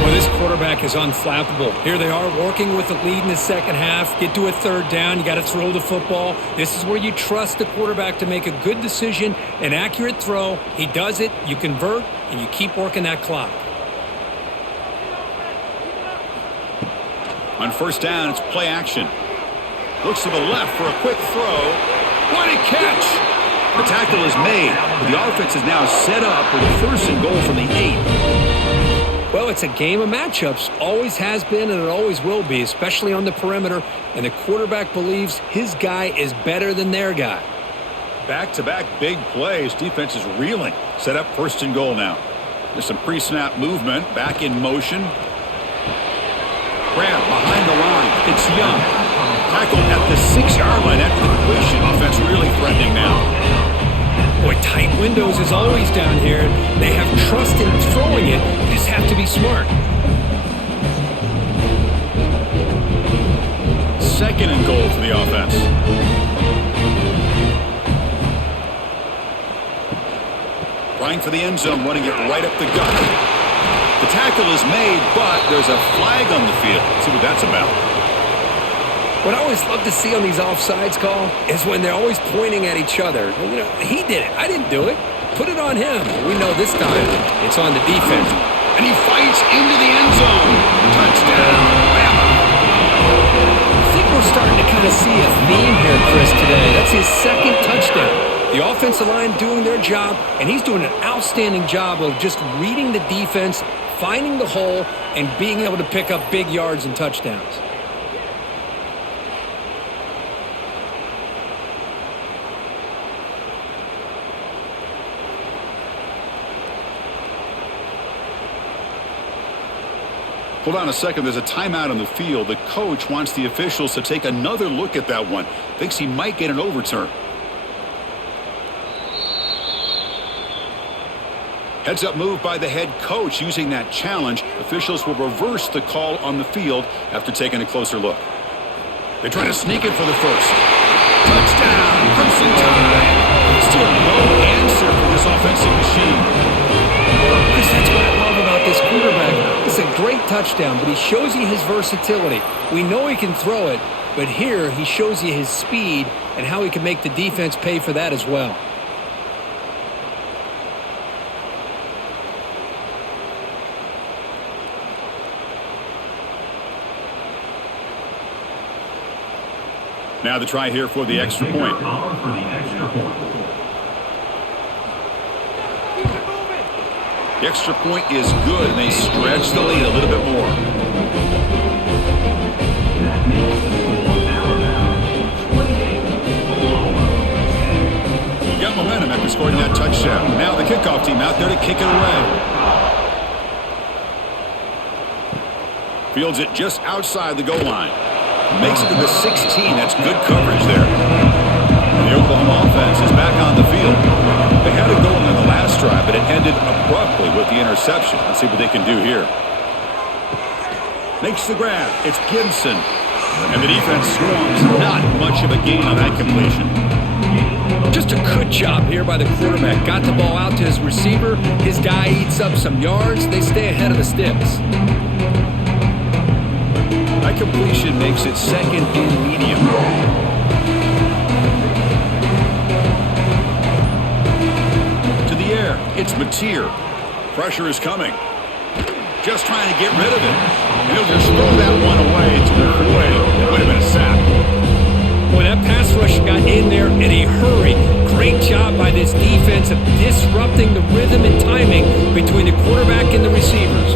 Well, this quarterback is unflappable. Here they are working with the lead in the second half. Get to a third down. You got to throw the football. This is where you trust the quarterback to make a good decision, an accurate throw. He does it. You convert, and you keep working that clock. On first down, it's play action. Looks to the left for a quick throw. What a catch! The tackle is made. The offense is now set up with a first and goal from the 8. Well, it's a game of matchups. Always has been and it always will be, especially on the perimeter. And the quarterback believes his guy is better than their guy. Back-to-back big plays. Defense is reeling. Set up first and goal now. There's some pre-snap movement. Back in motion. Grab behind the line. It's Young. Tackled at the 6-yard line after the completion. Offense really threatening now. Boy, tight windows is always down here. They have trust in throwing it. You just have to be smart. for the offense. Trying for the end zone, running it right up the gut. The tackle is made, but there's a flag on the field. Let's see what that's about. What I always love to see on these offsides call is when they're always pointing at each other. You know, he did it. I didn't do it. Put it on him. We know this time it's on the defense. And he fights into the end zone. Touchdown, Bama. I think we're starting to kind of see a theme here, Chris, today. That's his second touchdown. The offensive line doing their job, and he's doing an outstanding job of just reading the defense, finding the hole, and being able to pick up big yards and touchdowns. Hold on a second. There's a timeout on the field. The coach wants the officials to take another look at that one. Thinks he might get an overturn. Heads up move by the head coach using that challenge. Officials will reverse the call on the field after taking a closer look. They try to sneak it for the first. Touchdown, Crimson Tide. Still no answer for this offensive machine. Chris, that's what I love about this quarterback. It's a great touchdown, but he shows you his versatility. We know he can throw it, but here he shows you his speed and how he can make the defense pay for that as well. Now the try here for the extra point. The extra point is good, and they stretch the lead a little bit more. Got momentum after scoring that touchdown. Now the kickoff team out there to kick it away. Fields it just outside the goal line. Makes it to the 16. That's good coverage there. And the Oklahoma offense is back on the field. They had it going in the last drive, but it ended abruptly with the interception. Let's see what they can do here. Makes the grab. It's Gibson. And the defense swarms. Not much of a gain on that completion. Just a good job here by the quarterback. Got the ball out to his receiver. His guy eats up some yards. They stay ahead of the sticks. That completion makes it second and medium. To the air, it's Mateer. Pressure is coming. Just trying to get rid of it. And he'll just throw that one away. It's away. It would have been a sack. Boy, that pass rush got in there in a hurry. Great job by this defense of disrupting the rhythm and timing between the quarterback and the receivers.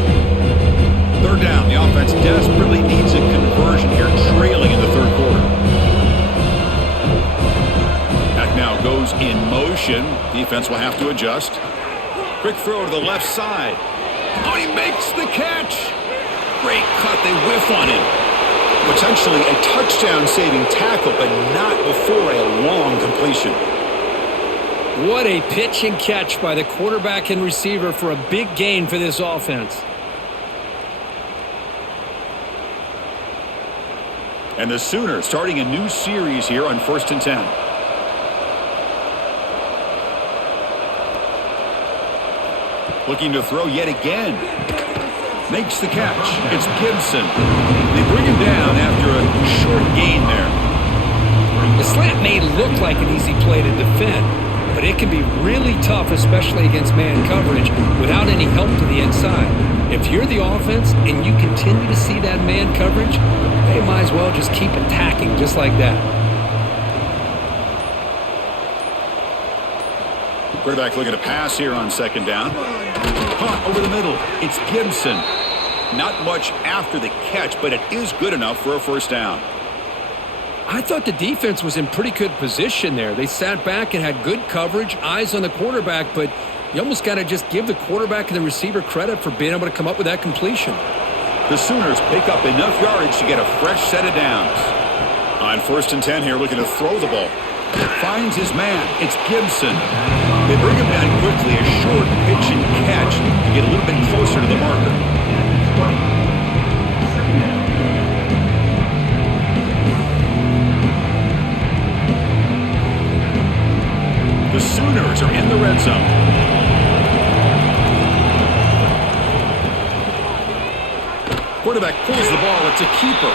Third down. The offense desperately needs a conversion here, trailing in the third quarter. Back now goes in motion. Defense will have to adjust. Quick throw to the left side. Oh, he makes the catch. Great cut. They whiff on him. Potentially a touchdown-saving tackle, but not before a long completion. What a pitch and catch by the quarterback and receiver for a big gain for this offense. And the Sooners starting a new series here on 1st and 10. Looking to throw yet again. Makes the catch. It's Gibson. They bring him down after a short gain there. The slant may look like an easy play to defend, but it can be really tough, especially against man coverage, without any help to the inside. If you're the offense and you continue to see that man coverage, they might as well just keep attacking just like that. Quarterback looking to pass here on second down. Caught over the middle. It's Gibson. Not much after the catch, but it is good enough for a first down. I thought the defense was in pretty good position there. They sat back and had good coverage, eyes on the quarterback, but you almost got to just give the quarterback and the receiver credit for being able to come up with that completion. The Sooners pick up enough yardage to get a fresh set of downs. On 1st and 10 here, looking to throw the ball. Finds his man. It's Gibson. They bring him down quickly. A short pitch and catch to get a little bit closer to the marker. Quarterback pulls the ball. It's a keeper.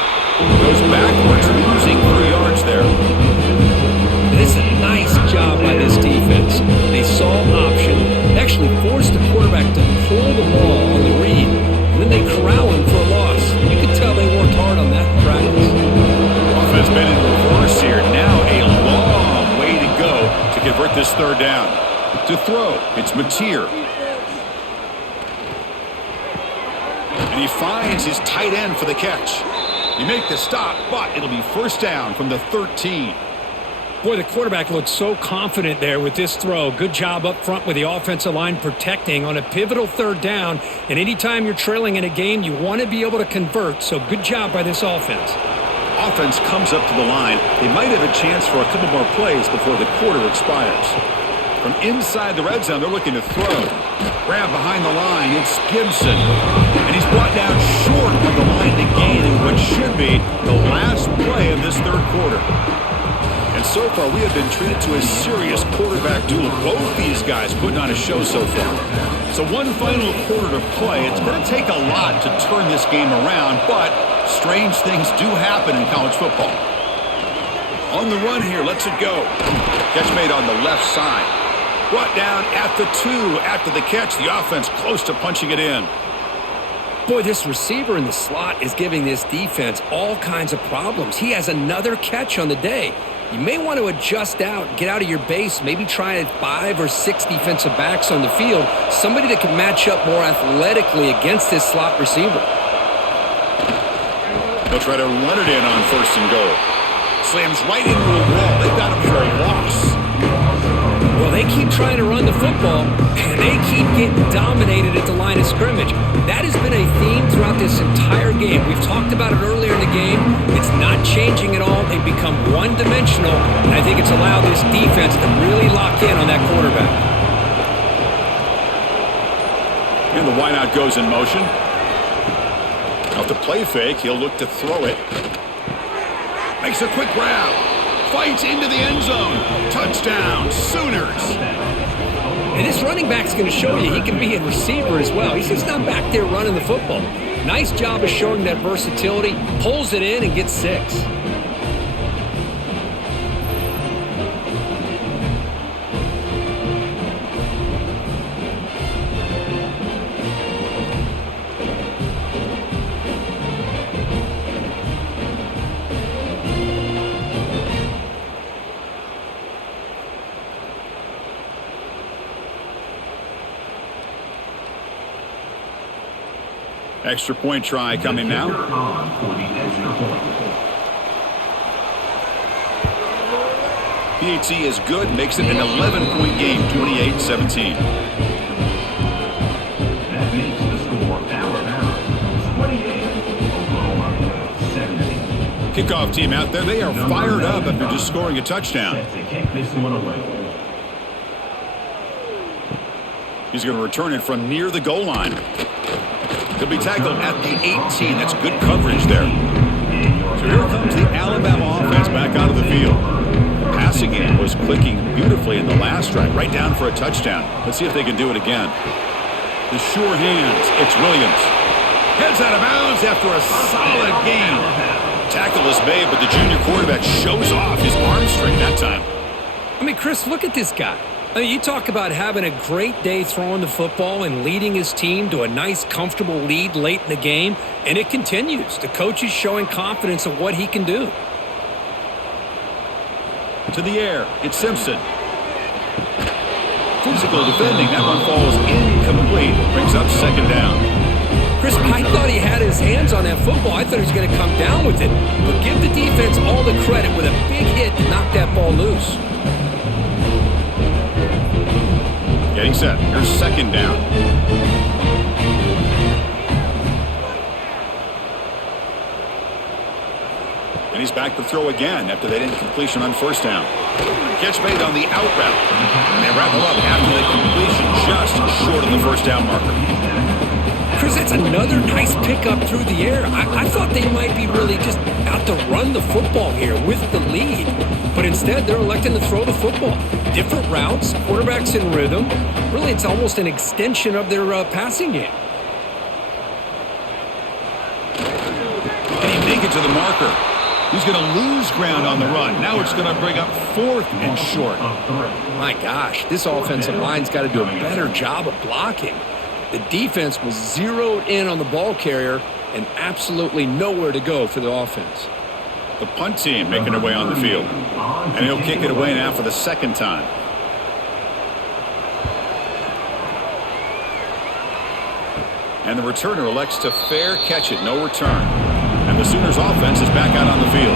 Goes backwards, losing 3 yards there. This is a nice job by this defense. They saw option, actually forced the quarterback to pull the ball on the read, and then they corral him for a loss. You can tell they worked hard on that in practice. Offense been in reverse here. Now a long way to go to convert this third down. To throw, it's Mateer. And he finds his tight end for the catch. You make the stop, but it'll be first down from the 13. Boy, the quarterback looked so confident there with this throw. Good job up front with the offensive line protecting on a pivotal third down. And anytime you're trailing in a game, you want to be able to convert. So good job by this offense. Offense comes up to the line. They might have a chance for a couple more plays before the quarter expires. From inside the red zone, they're looking to throw. Grab behind the line, it's Gibson. And he's brought down short of the line to gain in what should be the last play of this third quarter. And so far, we have been treated to a serious quarterback duel. Both these guys putting on a show so far. So one final quarter to play. It's going to take a lot to turn this game around, but strange things do happen in college football. On the run here, lets it go. Catch made on the left side. Brought down at the 2 after the catch. The offense close to punching it in. Boy, this receiver in the slot is giving this defense all kinds of problems. He has another catch on the day. You may want to adjust out, get out of your base, maybe try 5 or 6 defensive backs on the field, somebody that can match up more athletically against this slot receiver. They'll try to run it in on first and goal. Slams right into a wall. They've got him for a loss. Well, they keep trying to run the football, and they keep getting dominated at the line of scrimmage. That has been a theme throughout this entire game. We've talked about it earlier in the game. It's not changing at all. They've become one-dimensional, and I think it's allowed this defense to really lock in on that quarterback. And the wideout goes in motion. Off the play fake, he'll look to throw it. Makes a quick grab. Fights into the end zone. Touchdown, Sooners. And this running back's going to show you he can be a receiver as well. He's just not back there running the football. Nice job of showing that versatility. Pulls it in and gets 6. Extra point try coming now. PHC is good, makes it an 11-point game, 28-17. That makes the score Alabama 28, Oklahoma 17. Kickoff team out there, they are fired up after just scoring a touchdown. Set to kick this one away. He's going to return it from near the goal line. He'll be tackled at the 18. That's good coverage there. So here comes the Alabama offense back out of the field. The passing game was clicking beautifully in the last drive, right down for a touchdown. Let's see if they can do it again. The sure hands, it's Williams. Heads out of bounds after a solid gain. Tackle is made, but the junior quarterback shows off his arm strength that time. I mean, Chris, look at this guy. I mean, you talk about having a great day throwing the football and leading his team to a nice, comfortable lead late in the game, and it continues. The coach is showing confidence of what he can do. To the air, it's Simpson. Physical defending, that one falls incomplete. Brings up second down. Chris, I thought he had his hands on that football. I thought he was going to come down with it. But give the defense all the credit with a big hit to knock that ball loose. Getting set. Here's second down. And he's back to throw again after that incompletion on first down. Catch made on the out route. And they wrap him up after the completion just short of the first down marker. Chris, that's another nice pickup through the air. I thought they might be really just out to run the football here with the lead. But instead, they're electing to throw the football. Different routes, quarterbacks in rhythm. Really, it's almost an extension of their passing game. make it to the marker. He's going to lose ground on the run. Now it's going to bring up 4th and short. My gosh, this offensive line's got to do a better job of blocking. The defense was zeroed in on the ball carrier and absolutely nowhere to go for the offense. The punt team making their way on the field. And he'll kick it away now for the 2nd time. And the returner elects to fair catch it, no return. And the Sooners offense is back out on the field.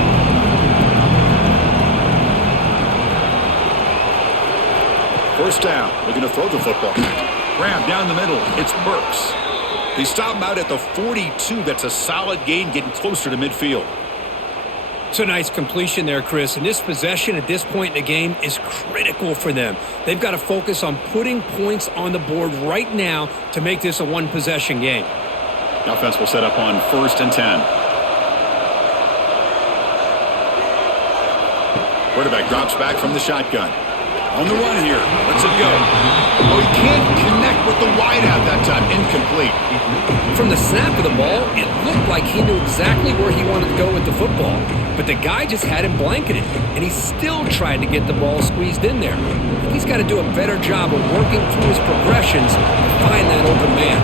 First down, looking to throw the football. Grab down the middle, it's Burks. They stop him out at the 42. That's a solid gain, getting closer to midfield. It's a nice completion there, Chris. And this possession at this point in the game is critical for them. They've got to focus on putting points on the board right now to make this a one-possession game. The offense will set up on 1st and 10. Quarterback drops back from the shotgun. On the run here. Let's it go. Oh, he can't connect with the wideout that time. Incomplete. From the snap of the ball, it looked like he knew exactly where he wanted to go with the football. But the guy just had him blanketed, and he still tried to get the ball squeezed in there. He's got to do a better job of working through his progressions to find that open man.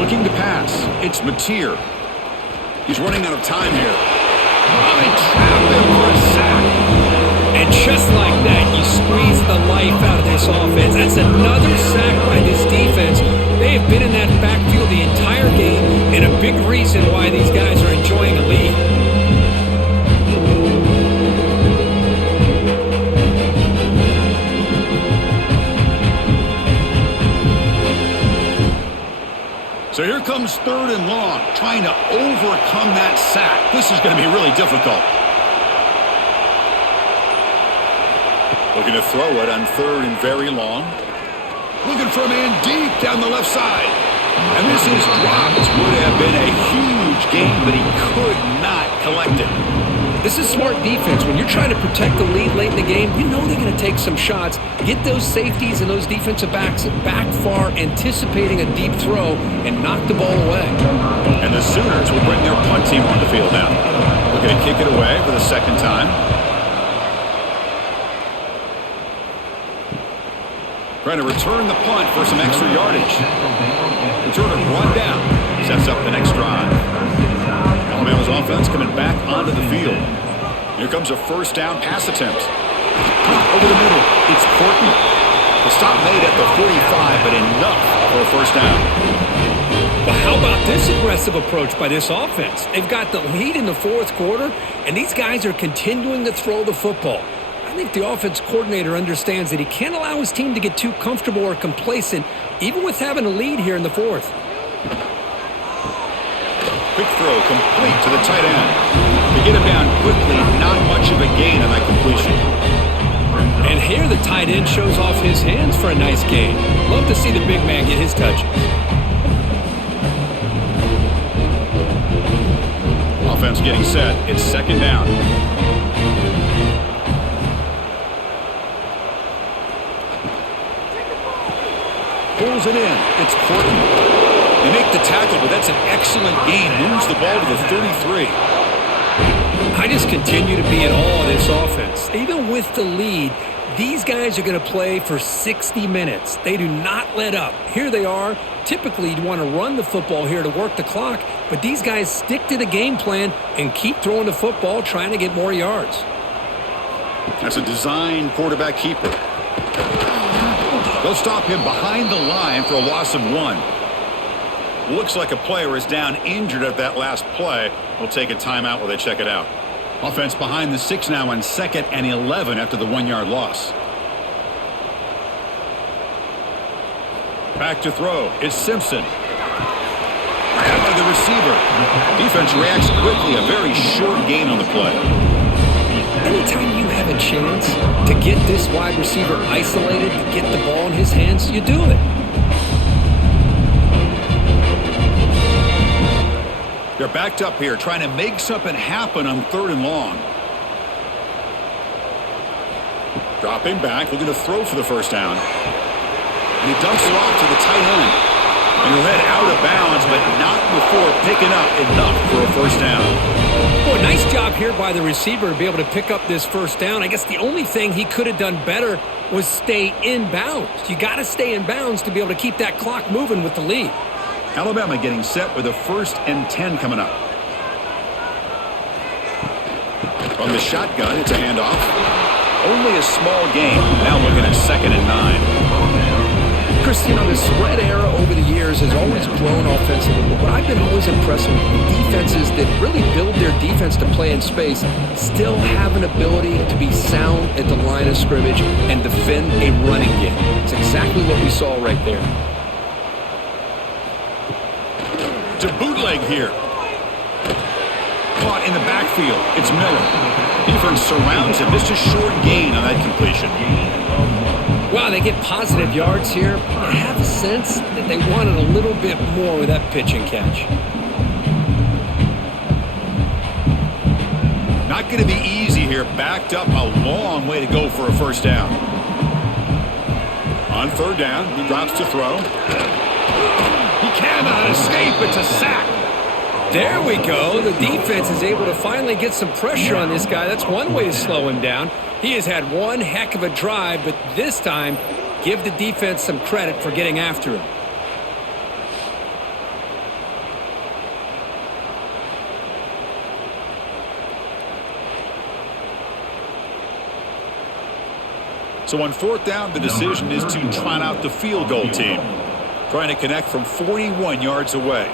Looking to pass. It's Mateer. He's running out of time here. Oh, they trap him for a sack. And just like that, you squeeze the life out of this offense. That's another sack by this defense. They have been in that backfield the entire game, and a big reason why these guys are enjoying a lead. So here comes 3rd and long, trying to overcome that sack. This is going to be really difficult. Looking to throw it on 3rd and very long. Looking for a man deep down the left side. And this is dropped. Would have been a huge gain, but he could not collect it. This is smart defense. When you're trying to protect the lead late in the game, you know they're going to take some shots, get those safeties and those defensive backs back far, anticipating a deep throw, and knock the ball away. And the Sooners will bring their punt team on the field now. Looking to kick it away for the 2nd time. Trying to return the punt for some extra yardage. Returner brought down. Sets up the next drive. Alabama's offense coming back onto the field. Here comes a 1st down pass attempt. Over the middle, it's Horton. The stop made at the 45, but enough for a 1st down. Well, how about this aggressive approach by this offense? They've got the lead in the 4th quarter, and these guys are continuing to throw the football. I think the offense coordinator understands that he can't allow his team to get too comfortable or complacent, even with having a lead here in the 4th. Quick throw complete to the tight end. To get him down quickly, not much of a gain on that completion. And here the tight end shows off his hands for a nice gain. Love to see the big man get his touch. Offense getting set. It's 2nd down. Pulls it in. It's Horton. They make the tackle, but that's an excellent gain. Moves the ball to the 33. I just continue to be in awe of this offense. Even with the lead, these guys are going to play for 60 minutes. They do not let up. Here they are. Typically, you want to run the football here to work the clock, but these guys stick to the game plan and keep throwing the football, trying to get more yards. That's a design quarterback keeper. They'll stop him behind the line for a loss of 1. Looks like a player is down injured at that last play. We'll take a timeout while they check it out. Offense behind the 6 now on 2nd and 11 after the 1-yard loss. Back to throw. It's Simpson. Grabbed by the receiver. Defense reacts quickly. A very short gain on the play. Anytime you have a chance to get this wide receiver isolated, to get the ball in his hands, you do it. They're backed up here, trying to make something happen on 3rd and long. Dropping back, looking to throw for the 1st down. And he dumps it off to the tight end. And he'll head out of bounds, but not before picking up enough for a first down. Boy, nice job here by the receiver to be able to pick up this first down. I guess the only thing he could have done better was stay in bounds. You got to stay in bounds to be able to keep that clock moving with the lead. Alabama getting set with a 1st and 10 coming up. From the shotgun, it's a handoff. Only a small gain. Now looking at 2nd and 9. Chris, the spread era over the years has always grown offensively. But what I've been always impressed with defenses that really build their defense to play in space still have an ability to be sound at the line of scrimmage and defend a running game. It's exactly what we saw right there. To bootleg here. Caught in the backfield. It's Miller. Defense surrounds him. Just a short gain on that completion. Wow, they get positive yards here. I have a sense that they wanted a little bit more with that pitch and catch. Not going to be easy here. Backed up a long way to go for a first down. On 3rd down, he drops to throw. He cannot escape. It's a sack. There we go. The defense is able to finally get some pressure on this guy. That's one way to slow him down. He has had one heck of a drive, but this time, give the defense some credit for getting after him. So on 4th down, the decision is to trot out the field goal team. Trying to connect from 41 yards away.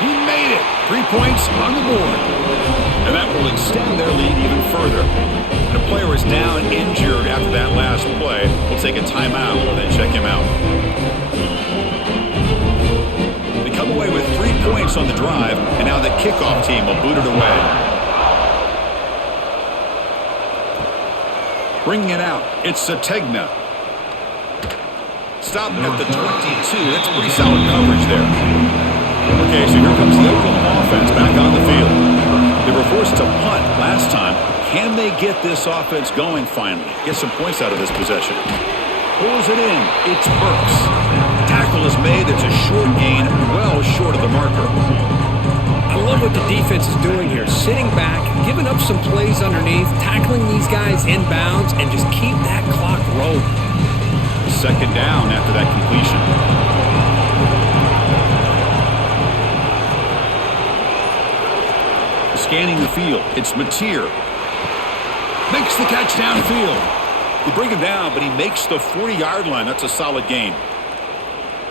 He made it. 3 points on the board. And that will extend their lead even further. And a player is down injured after that last play. We'll take a timeout and then check him out. They come away with 3 points on the drive, and now the kickoff team will boot it away. Bringing it out, it's Sategna. Stopped at the 22. That's pretty solid coverage there. Okay, so here comes the Oklahoma offense back on the field. They were forced to punt last time. Can they get this offense going finally? Get some points out of this possession. Pulls it in. It's Burks. Tackle is made. It's a short gain, well short of the marker. I love what the defense is doing here. Sitting back, giving up some plays underneath, tackling these guys in bounds, and just keep that clock rolling. 2nd down after that completion. Scanning the field, it's Mateer. Makes the catch downfield. They bring him down, but he makes the 40-yard line. That's a solid gain.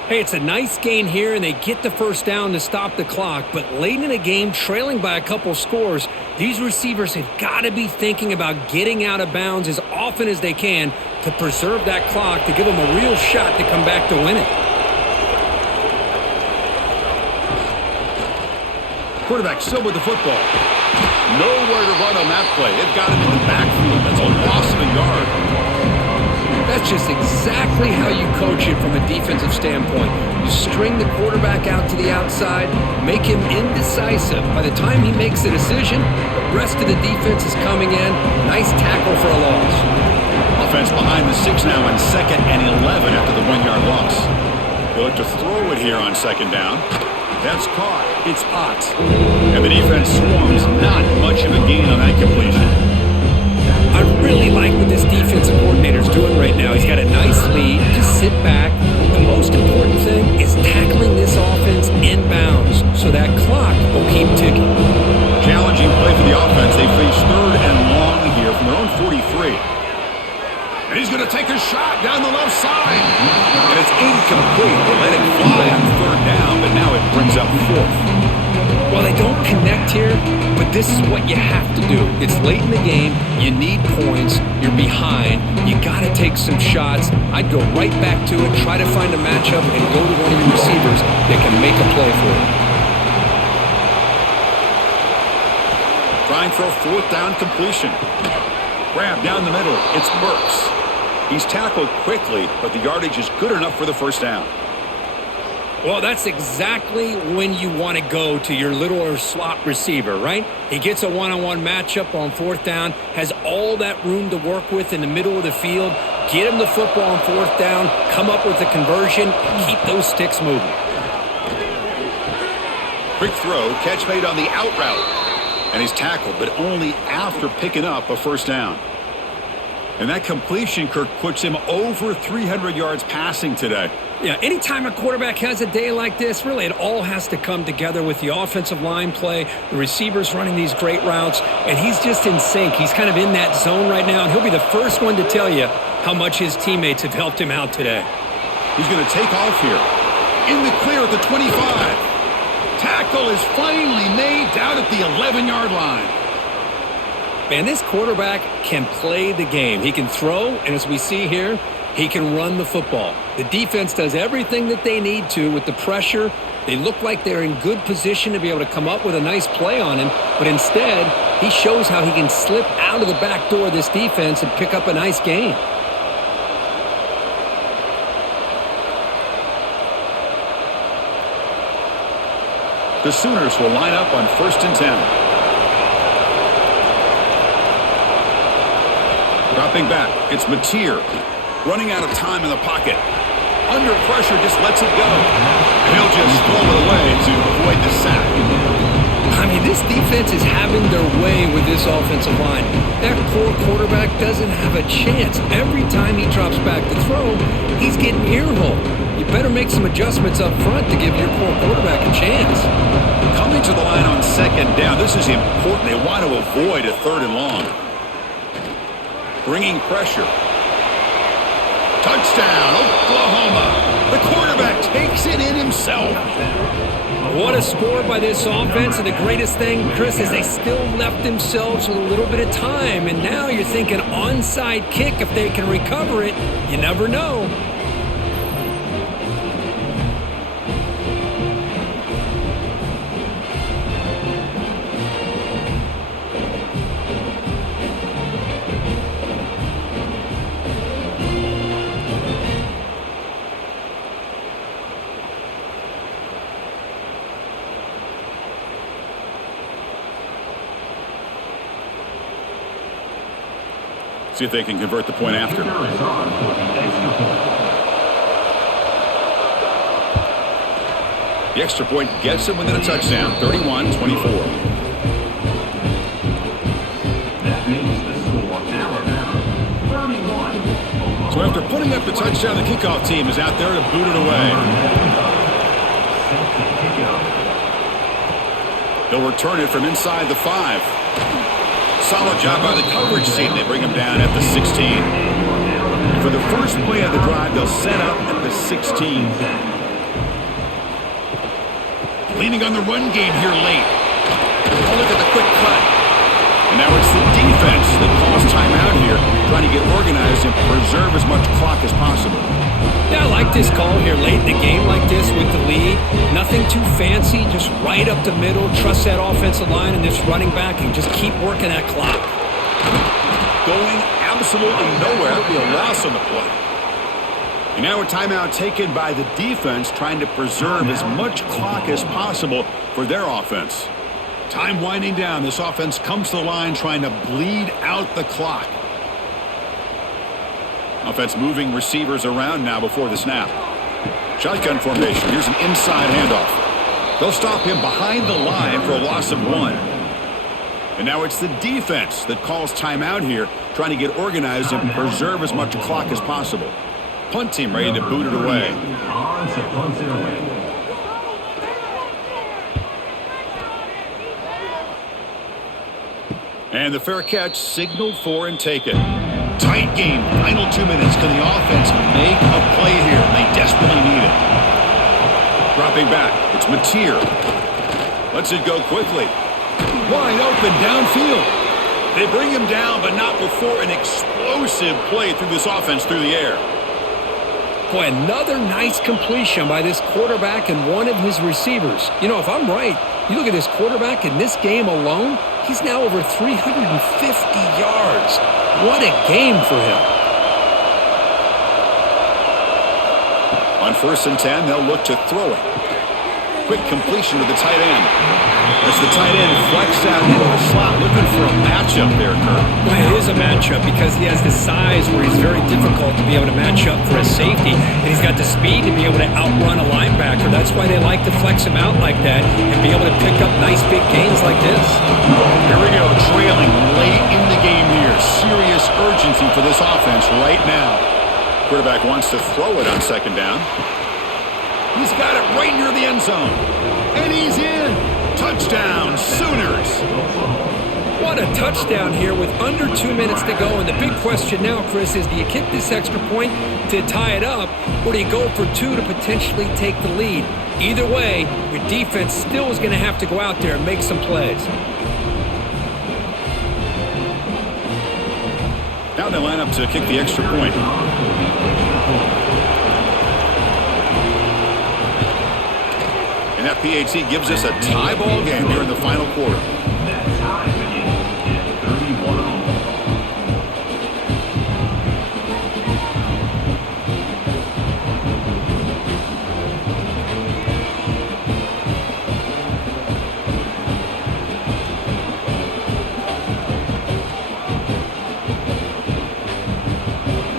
Hey, it's a nice gain here, and they get the first down to stop the clock. But late in the game, trailing by a couple scores, these receivers have got to be thinking about getting out of bounds as often as they can to preserve that clock, to give them a real shot to come back to win it. Quarterback still with the football. Nowhere to run on that play. They've got him in the backfield. That's a loss of a yard. That's just exactly how you coach it from a defensive standpoint. You string the quarterback out to the outside, make him indecisive. By the time he makes a decision, the rest of the defense is coming in. Nice tackle for a loss. Offense behind the 6 now on 2nd and 11 after the 1-yard loss. They look to throw it here on 2nd down. That's caught. It's Ott. And the defense swarms. Not much of a gain on that completion. I really like what this defensive coordinator is doing right now. He's got a nice lead. Just sit back. The most important thing is tackling this offense in bounds so that clock will keep ticking. Challenging play for the offense. They face 3rd and long here from their own 43. And he's going to take a shot down the left side. And it's incomplete. They let it fly on 3rd down, but now it brings up 4th. Well, they don't connect here, but this is what you have to do. It's late in the game. You need points. You're behind. You got to take some shots. I'd go right back to it, try to find a matchup, and go to one of your receivers that can make a play for you. Trying for a 4th down completion. Grab down the middle. It's Burks. He's tackled quickly, but the yardage is good enough for the first down. Well, that's exactly when you want to go to your littler slot receiver, right? He gets a one-on-one matchup on 4th down, has all that room to work with in the middle of the field. Get him the football on 4th down, come up with a conversion, keep those sticks moving. Quick throw, catch made on the out route. And he's tackled, but only after picking up a first down. And that completion, Kirk, puts him over 300 yards passing today. Yeah, anytime a quarterback has a day like this, really it all has to come together with the offensive line play, the receivers running these great routes, and he's just in sync. He's kind of in that zone right now, and he'll be the first one to tell you how much his teammates have helped him out today. He's going to take off here. In the clear at the 25. Tackle is finally made down at the 11-yard line. Man, this quarterback can play the game. He can throw, and as we see here, he can run the football. The defense does everything that they need to with the pressure. They look like they're in good position to be able to come up with a nice play on him, but instead, he shows how he can slip out of the back door of this defense and pick up a nice gain. The Sooners will line up on 1st and 10. Dropping back, it's Mateer. Running out of time in the pocket. Under pressure, just lets it go. And he'll just throw it away to avoid the sack. I mean, this defense is having their way with this offensive line. That poor quarterback doesn't have a chance. Every time he drops back to throw, he's getting earholed. You better make some adjustments up front to give your poor quarterback a chance. Coming to the line on 2nd down, this is important. They want to avoid a 3rd and long. Bringing pressure. Touchdown, Oklahoma. The quarterback takes it in himself. What a score by this offense, and the greatest thing, Chris, is they still left themselves with a little bit of time, and now you're thinking onside kick if they can recover it. You never know. See if they can convert the point after. The extra point gets them within a touchdown, 31-24. That makes the score Alabama 31. So after putting up the touchdown, the kickoff team is out there to boot it away. They'll return it from inside the 5. Solid job by the coverage team. They bring him down at the 16. For the first play of the drive, they'll set up at the 16. Leaning on the run game here late. Oh, look at the quick cut. And now it's the defense that calls timeout here, trying to get organized and preserve as much clock as possible. Yeah, I like this call here late in the game like this with the lead. Nothing too fancy, just right up the middle. Trust that offensive line and this running back and just keep working that clock. Going absolutely nowhere. It'll be a loss on the play. And now a timeout taken by the defense, trying to preserve as much clock as possible for their offense. Time winding down. This offense comes to the line trying to bleed out the clock. Offense moving receivers around now before the snap. Shotgun formation. Here's an inside handoff. They'll stop him behind the line for a loss of 1. And now it's the defense that calls timeout here, trying to get organized and preserve as much clock as possible. Punt team ready to boot it away. On to punt it away. And the fair catch signaled for and taken. Tight game, final 2 minutes. Can the offense make a play here? They desperately need it. Dropping back, it's Mateer. Lets it go quickly. Wide open downfield. They bring him down, but not before an explosive play through this offense through the air. Boy, another nice completion by this quarterback and one of his receivers. You know, if I'm right, you look at this quarterback in this game alone, he's now over 350 yards. What a game for him. On 1st and 10, they'll look to throw it. quick completion to the tight end. As the tight end flexes out into the slot, looking for a matchup there, Kurt. Well, it is a matchup because he has the size where he's very difficult to be able to match up for a safety, and he's got the speed to be able to outrun a linebacker. That's why they like to flex him out like that and be able to pick up nice big gains like this. Here we go, trailing late in the game here. Serious urgency for this offense right now. Quarterback wants to throw it on second down. He's got it right near the end zone. And he's in. Touchdown, Sooners. What a touchdown here with under 2 minutes to go. And the big question now, Chris, is do you kick this extra point to tie it up, or do you go for 2 to potentially take the lead? Either way, your defense still is going to have to go out there and make some plays. Now they line up to kick the extra point. And that PAT gives us a tie ball game here in the final quarter. That tie begins at 31 all.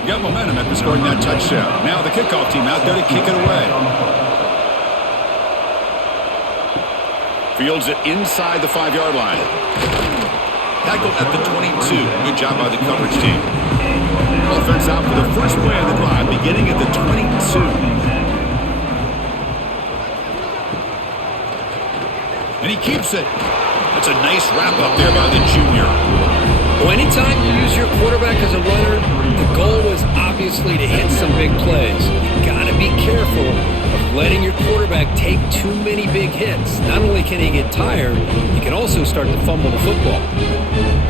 Got momentum after scoring that touchdown. Now the kickoff team out there to kick it away. Fields it inside the 5-yard line. Tackled at the 22. Good job by the coverage team. Offense out for the first play of the drive, beginning at the 22. And he keeps it. That's a nice wrap up there by the junior. Well, anytime you use your quarterback as a runner, the goal is obviously to hit some big plays. You got to be careful of letting your quarterback take too many big hits. Not only can he get tired, he can also start to fumble the football.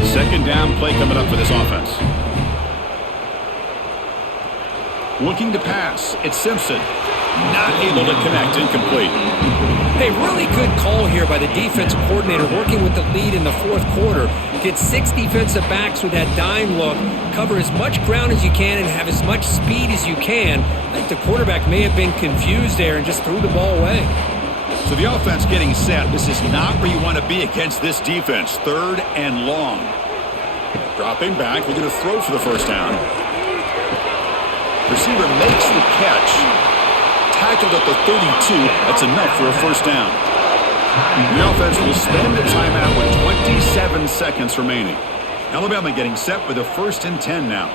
Second down play coming up for this offense. Looking to pass. It's Simpson. Not able to connect. Incomplete. Hey, really good call here by the defense coordinator working with the lead in the fourth quarter. Get 6 defensive backs with that dime look, cover as much ground as you can, and have as much speed as you can. I think the quarterback may have been confused there and just threw the ball away. So the offense getting set. This is not where you want to be against this defense. 3rd and long. Dropping back. We're going to throw for the first down. Receiver makes the catch. Tackled at the 32. That's enough for a first down. The offense will spend a timeout with 27 seconds remaining. Alabama getting set with a 1st and 10 now.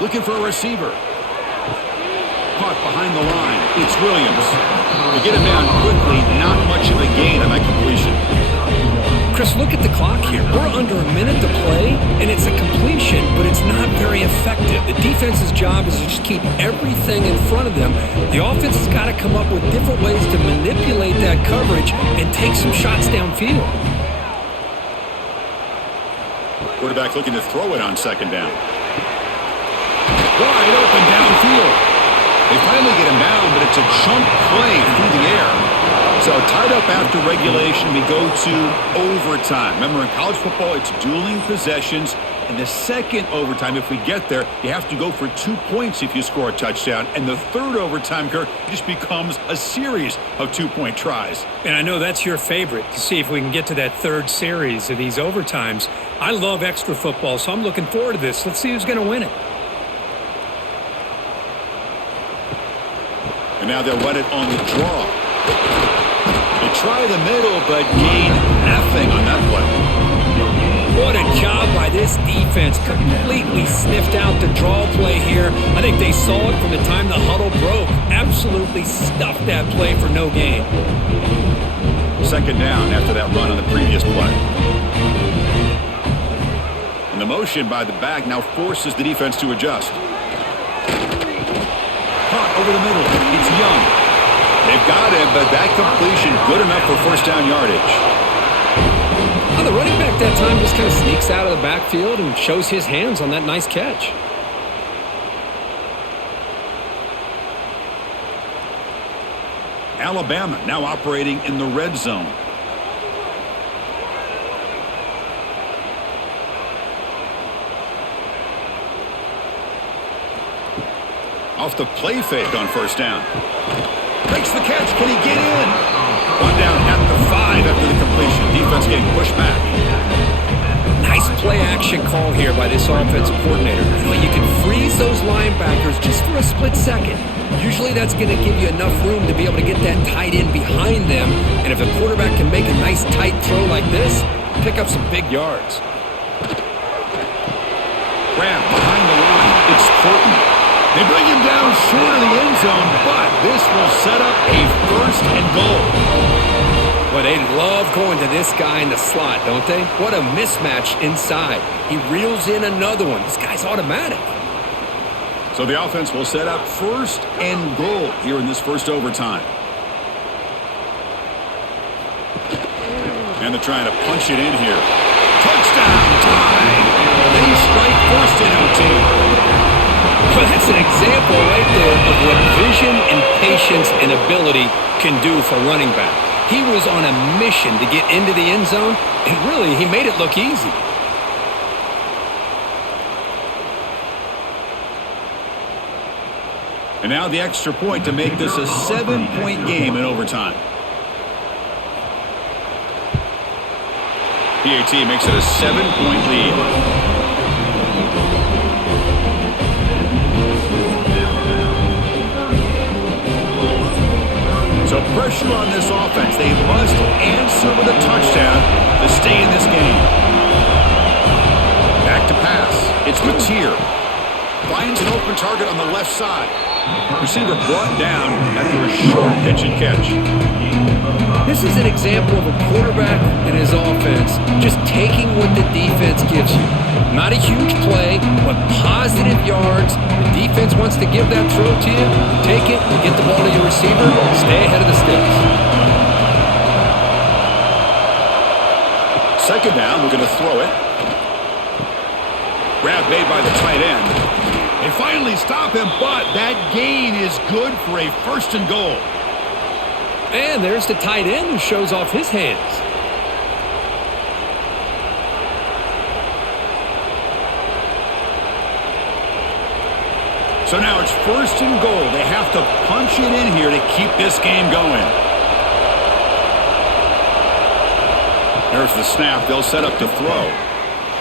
Looking for a receiver. Caught behind the line. It's Williams. To get him down quickly, not much of a gain on that completion. Chris, look at the clock here. We're under a minute to play, and it's a completion, but it's not very effective. The defense's job is to just keep everything in front of them. The offense has got to come up with different ways to manipulate that coverage and take some shots downfield. Quarterback looking to throw it on second down. Wide open downfield. They finally get him down, but it's a chunk play through the air. So tied up after regulation, we go to overtime. Remember, in college football, it's dueling possessions. In the second overtime, if we get there, you have to go for 2 points if you score a touchdown. And the third overtime, Kirk, just becomes a series of 2-point tries. And I know that's your favorite, to see if we can get to that third series of these overtimes. I love extra football, so I'm looking forward to this. Let's see who's going to win it. And now they'll run it on the draw. They try the middle, but gain nothing on that play. What a job by this defense. Completely sniffed out the draw play here. I think they saw it from the time the huddle broke. Absolutely stuffed that play for no gain. Second down after that run on the previous play. And the motion by the back now forces the defense to adjust. Caught over the middle. It's Young. They've got him, but that completion good enough for first down yardage. Well, the running back that time just kind of sneaks out of the backfield and shows his hands on that nice catch. Alabama now operating in the red zone. Off the play fake on first down. Makes the catch. Can he get in? One down at the 5 after the completion. Defense getting pushed back. Nice play-action call here by this offensive coordinator. You know, you can freeze those linebackers just for a split second. Usually that's going to give you enough room to be able to get that tight end behind them. And if the quarterback can make a nice tight throw like this, pick up some big yards. Grab behind the line. It's Horton. They bring him down short of the end zone, but this will set up a 1st and goal. Well, they love going to this guy in the slot, don't they? What a mismatch inside. He reels in another one. This guy's automatic. So the offense will set up 1st and goal here in this first overtime. And they're trying to punch it in here. Touchdown time! They strike first in OT. Well, that's an example right there of what vision and patience and ability can do for running back. He was on a mission to get into the end zone, and really, he made it look easy. And now the extra point to make this a 7-point game in overtime. PAT makes it a 7-point lead. So pressure on this offense. They must answer with a touchdown to stay in this game. Back to pass. It's Mateer. Finds an open target on the left side. Receiver brought down after a short pitch and catch. This is an example of a quarterback and his offense just taking what the defense gives you. Not a huge play, but positive yards. The defense wants to give that throw to you. Take it, get the ball to your receiver, stay ahead of the sticks. Second down, we're going to throw it. Grab made by the tight end. They finally stop him, but that gain is good for a 1st and goal. And there's the tight end who shows off his hands. So now it's 1st and goal. They have to punch it in here to keep this game going. There's the snap. They'll set up to throw.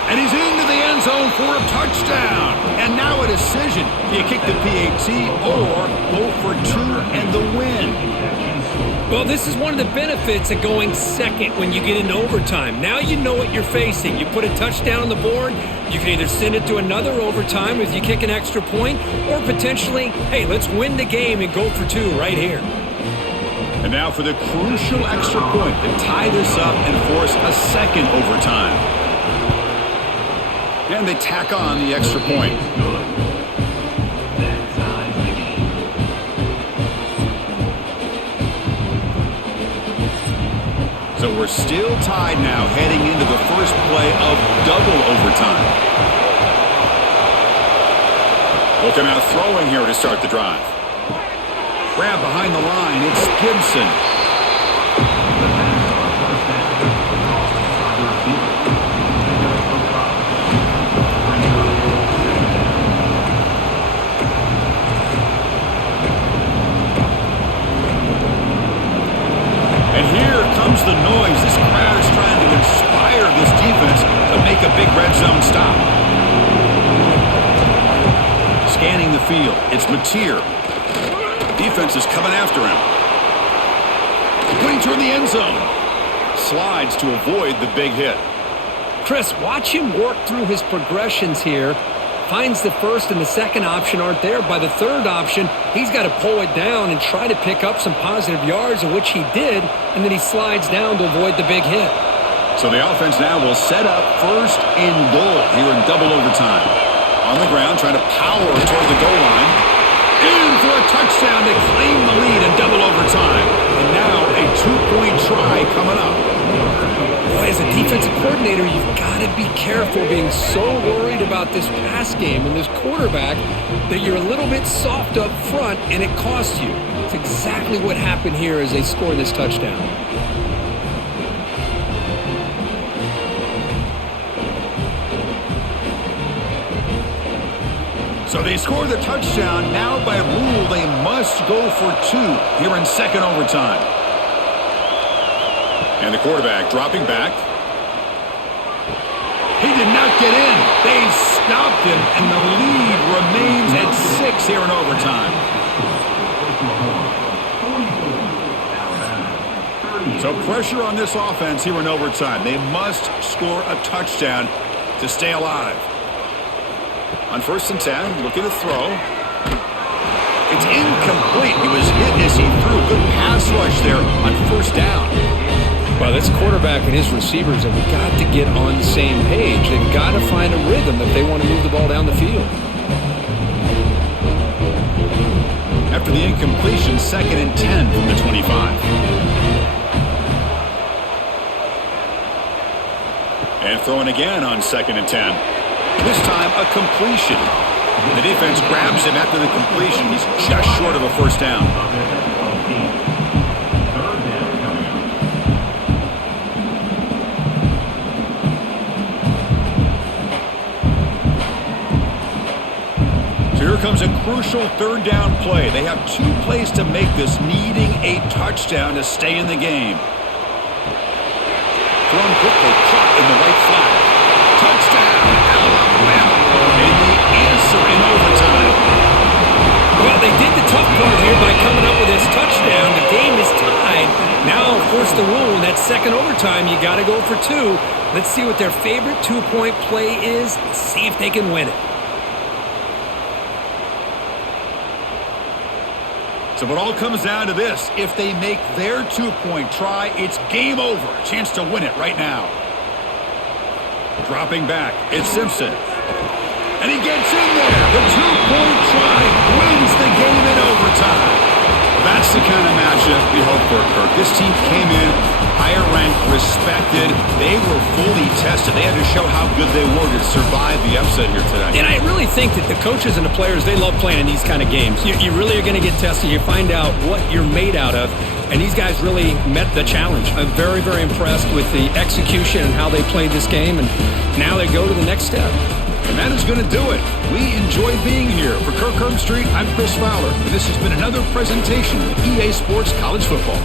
And he's into the end zone for a touchdown. And now a decision. Do you kick the PAT or go for 2 and the win? Well, this is one of the benefits of going second when you get into overtime. Now you know what you're facing. You put a touchdown on the board, you can either send it to another overtime if you kick an extra point, or potentially, hey, let's win the game and go for 2 right here. And now for the crucial extra point to tie this up and force a second overtime. And they tack on the extra point. So we're still tied now heading into the first play of double overtime. Looking out throwing here to start the drive. Grab behind the line. It's Gibson. And here comes the noise. This crowd is trying to inspire this defense to make a big red zone stop. Scanning the field. It's Mateer. Defense is coming after him. Putting toward the end zone. Slides to avoid the big hit. Chris, watch him work through his progressions here. Finds the first and the second option aren't there. By the third option, he's got to pull it down and try to pick up some positive yards, of which he did, and then he slides down to avoid the big hit. So the offense now will set up 1st and goal here in double overtime. On the ground, trying to power toward the goal line. In for a touchdown to claim the lead in double overtime. And now a 2-point try coming up. Boy, as a defensive coordinator, you've got to be careful being so worried about this pass game and this quarterback that you're a little bit soft up front and it costs you. It's exactly what happened here as they score this touchdown. So they score the touchdown. Now by rule, they must go for 2 here in second overtime. And the quarterback dropping back. He did not get in. They stopped him, and the lead remains at 6 here in overtime. So pressure on this offense here in overtime. They must score a touchdown to stay alive. On 1st and 10, looking to throw. It's incomplete. He was hit as he threw. Good pass rush there on 1st down. Well, this quarterback and his receivers have got to get on the same page. They've got to find a rhythm if they want to move the ball down the field. After the incompletion, 2nd and 10 from the 25. And throwing again on 2nd and 10. This time, a completion. The defense grabs him after the completion. He's just short of a 1st down. So here comes a crucial 3rd down play. They have 2 plays to make this, needing a touchdown to stay in the game. Thrown quickly, caught in the right flat. Touchdown, Alabama. And the answer in overtime. Well, they did the tough part here by coming up with this touchdown. The game is tied. Now, of course, the rule in that 2nd overtime, you got to go for 2. Let's see what their favorite 2-point play is. See if they can win it. So it all comes down to this. If they make their 2-point try, it's game over. A chance to win it right now. Dropping back, it's Simpson. And he gets in there. The 2-point try wins the game in overtime. That's the kind of matchup we hope for, Kirk. This team came in higher ranked, respected. They were fully tested. They had to show how good they were to survive the upset here today. And I really think that the coaches and the players, they love playing in these kind of games. You really are going to get tested. You find out what you're made out of. And these guys really met the challenge. I'm very, very impressed with the execution and how they played this game. And now they go to the next step. And that is going to do it. We enjoyed being here. For Kirk Herbstreit, I'm Chris Fowler. And this has been another presentation of EA Sports College Football.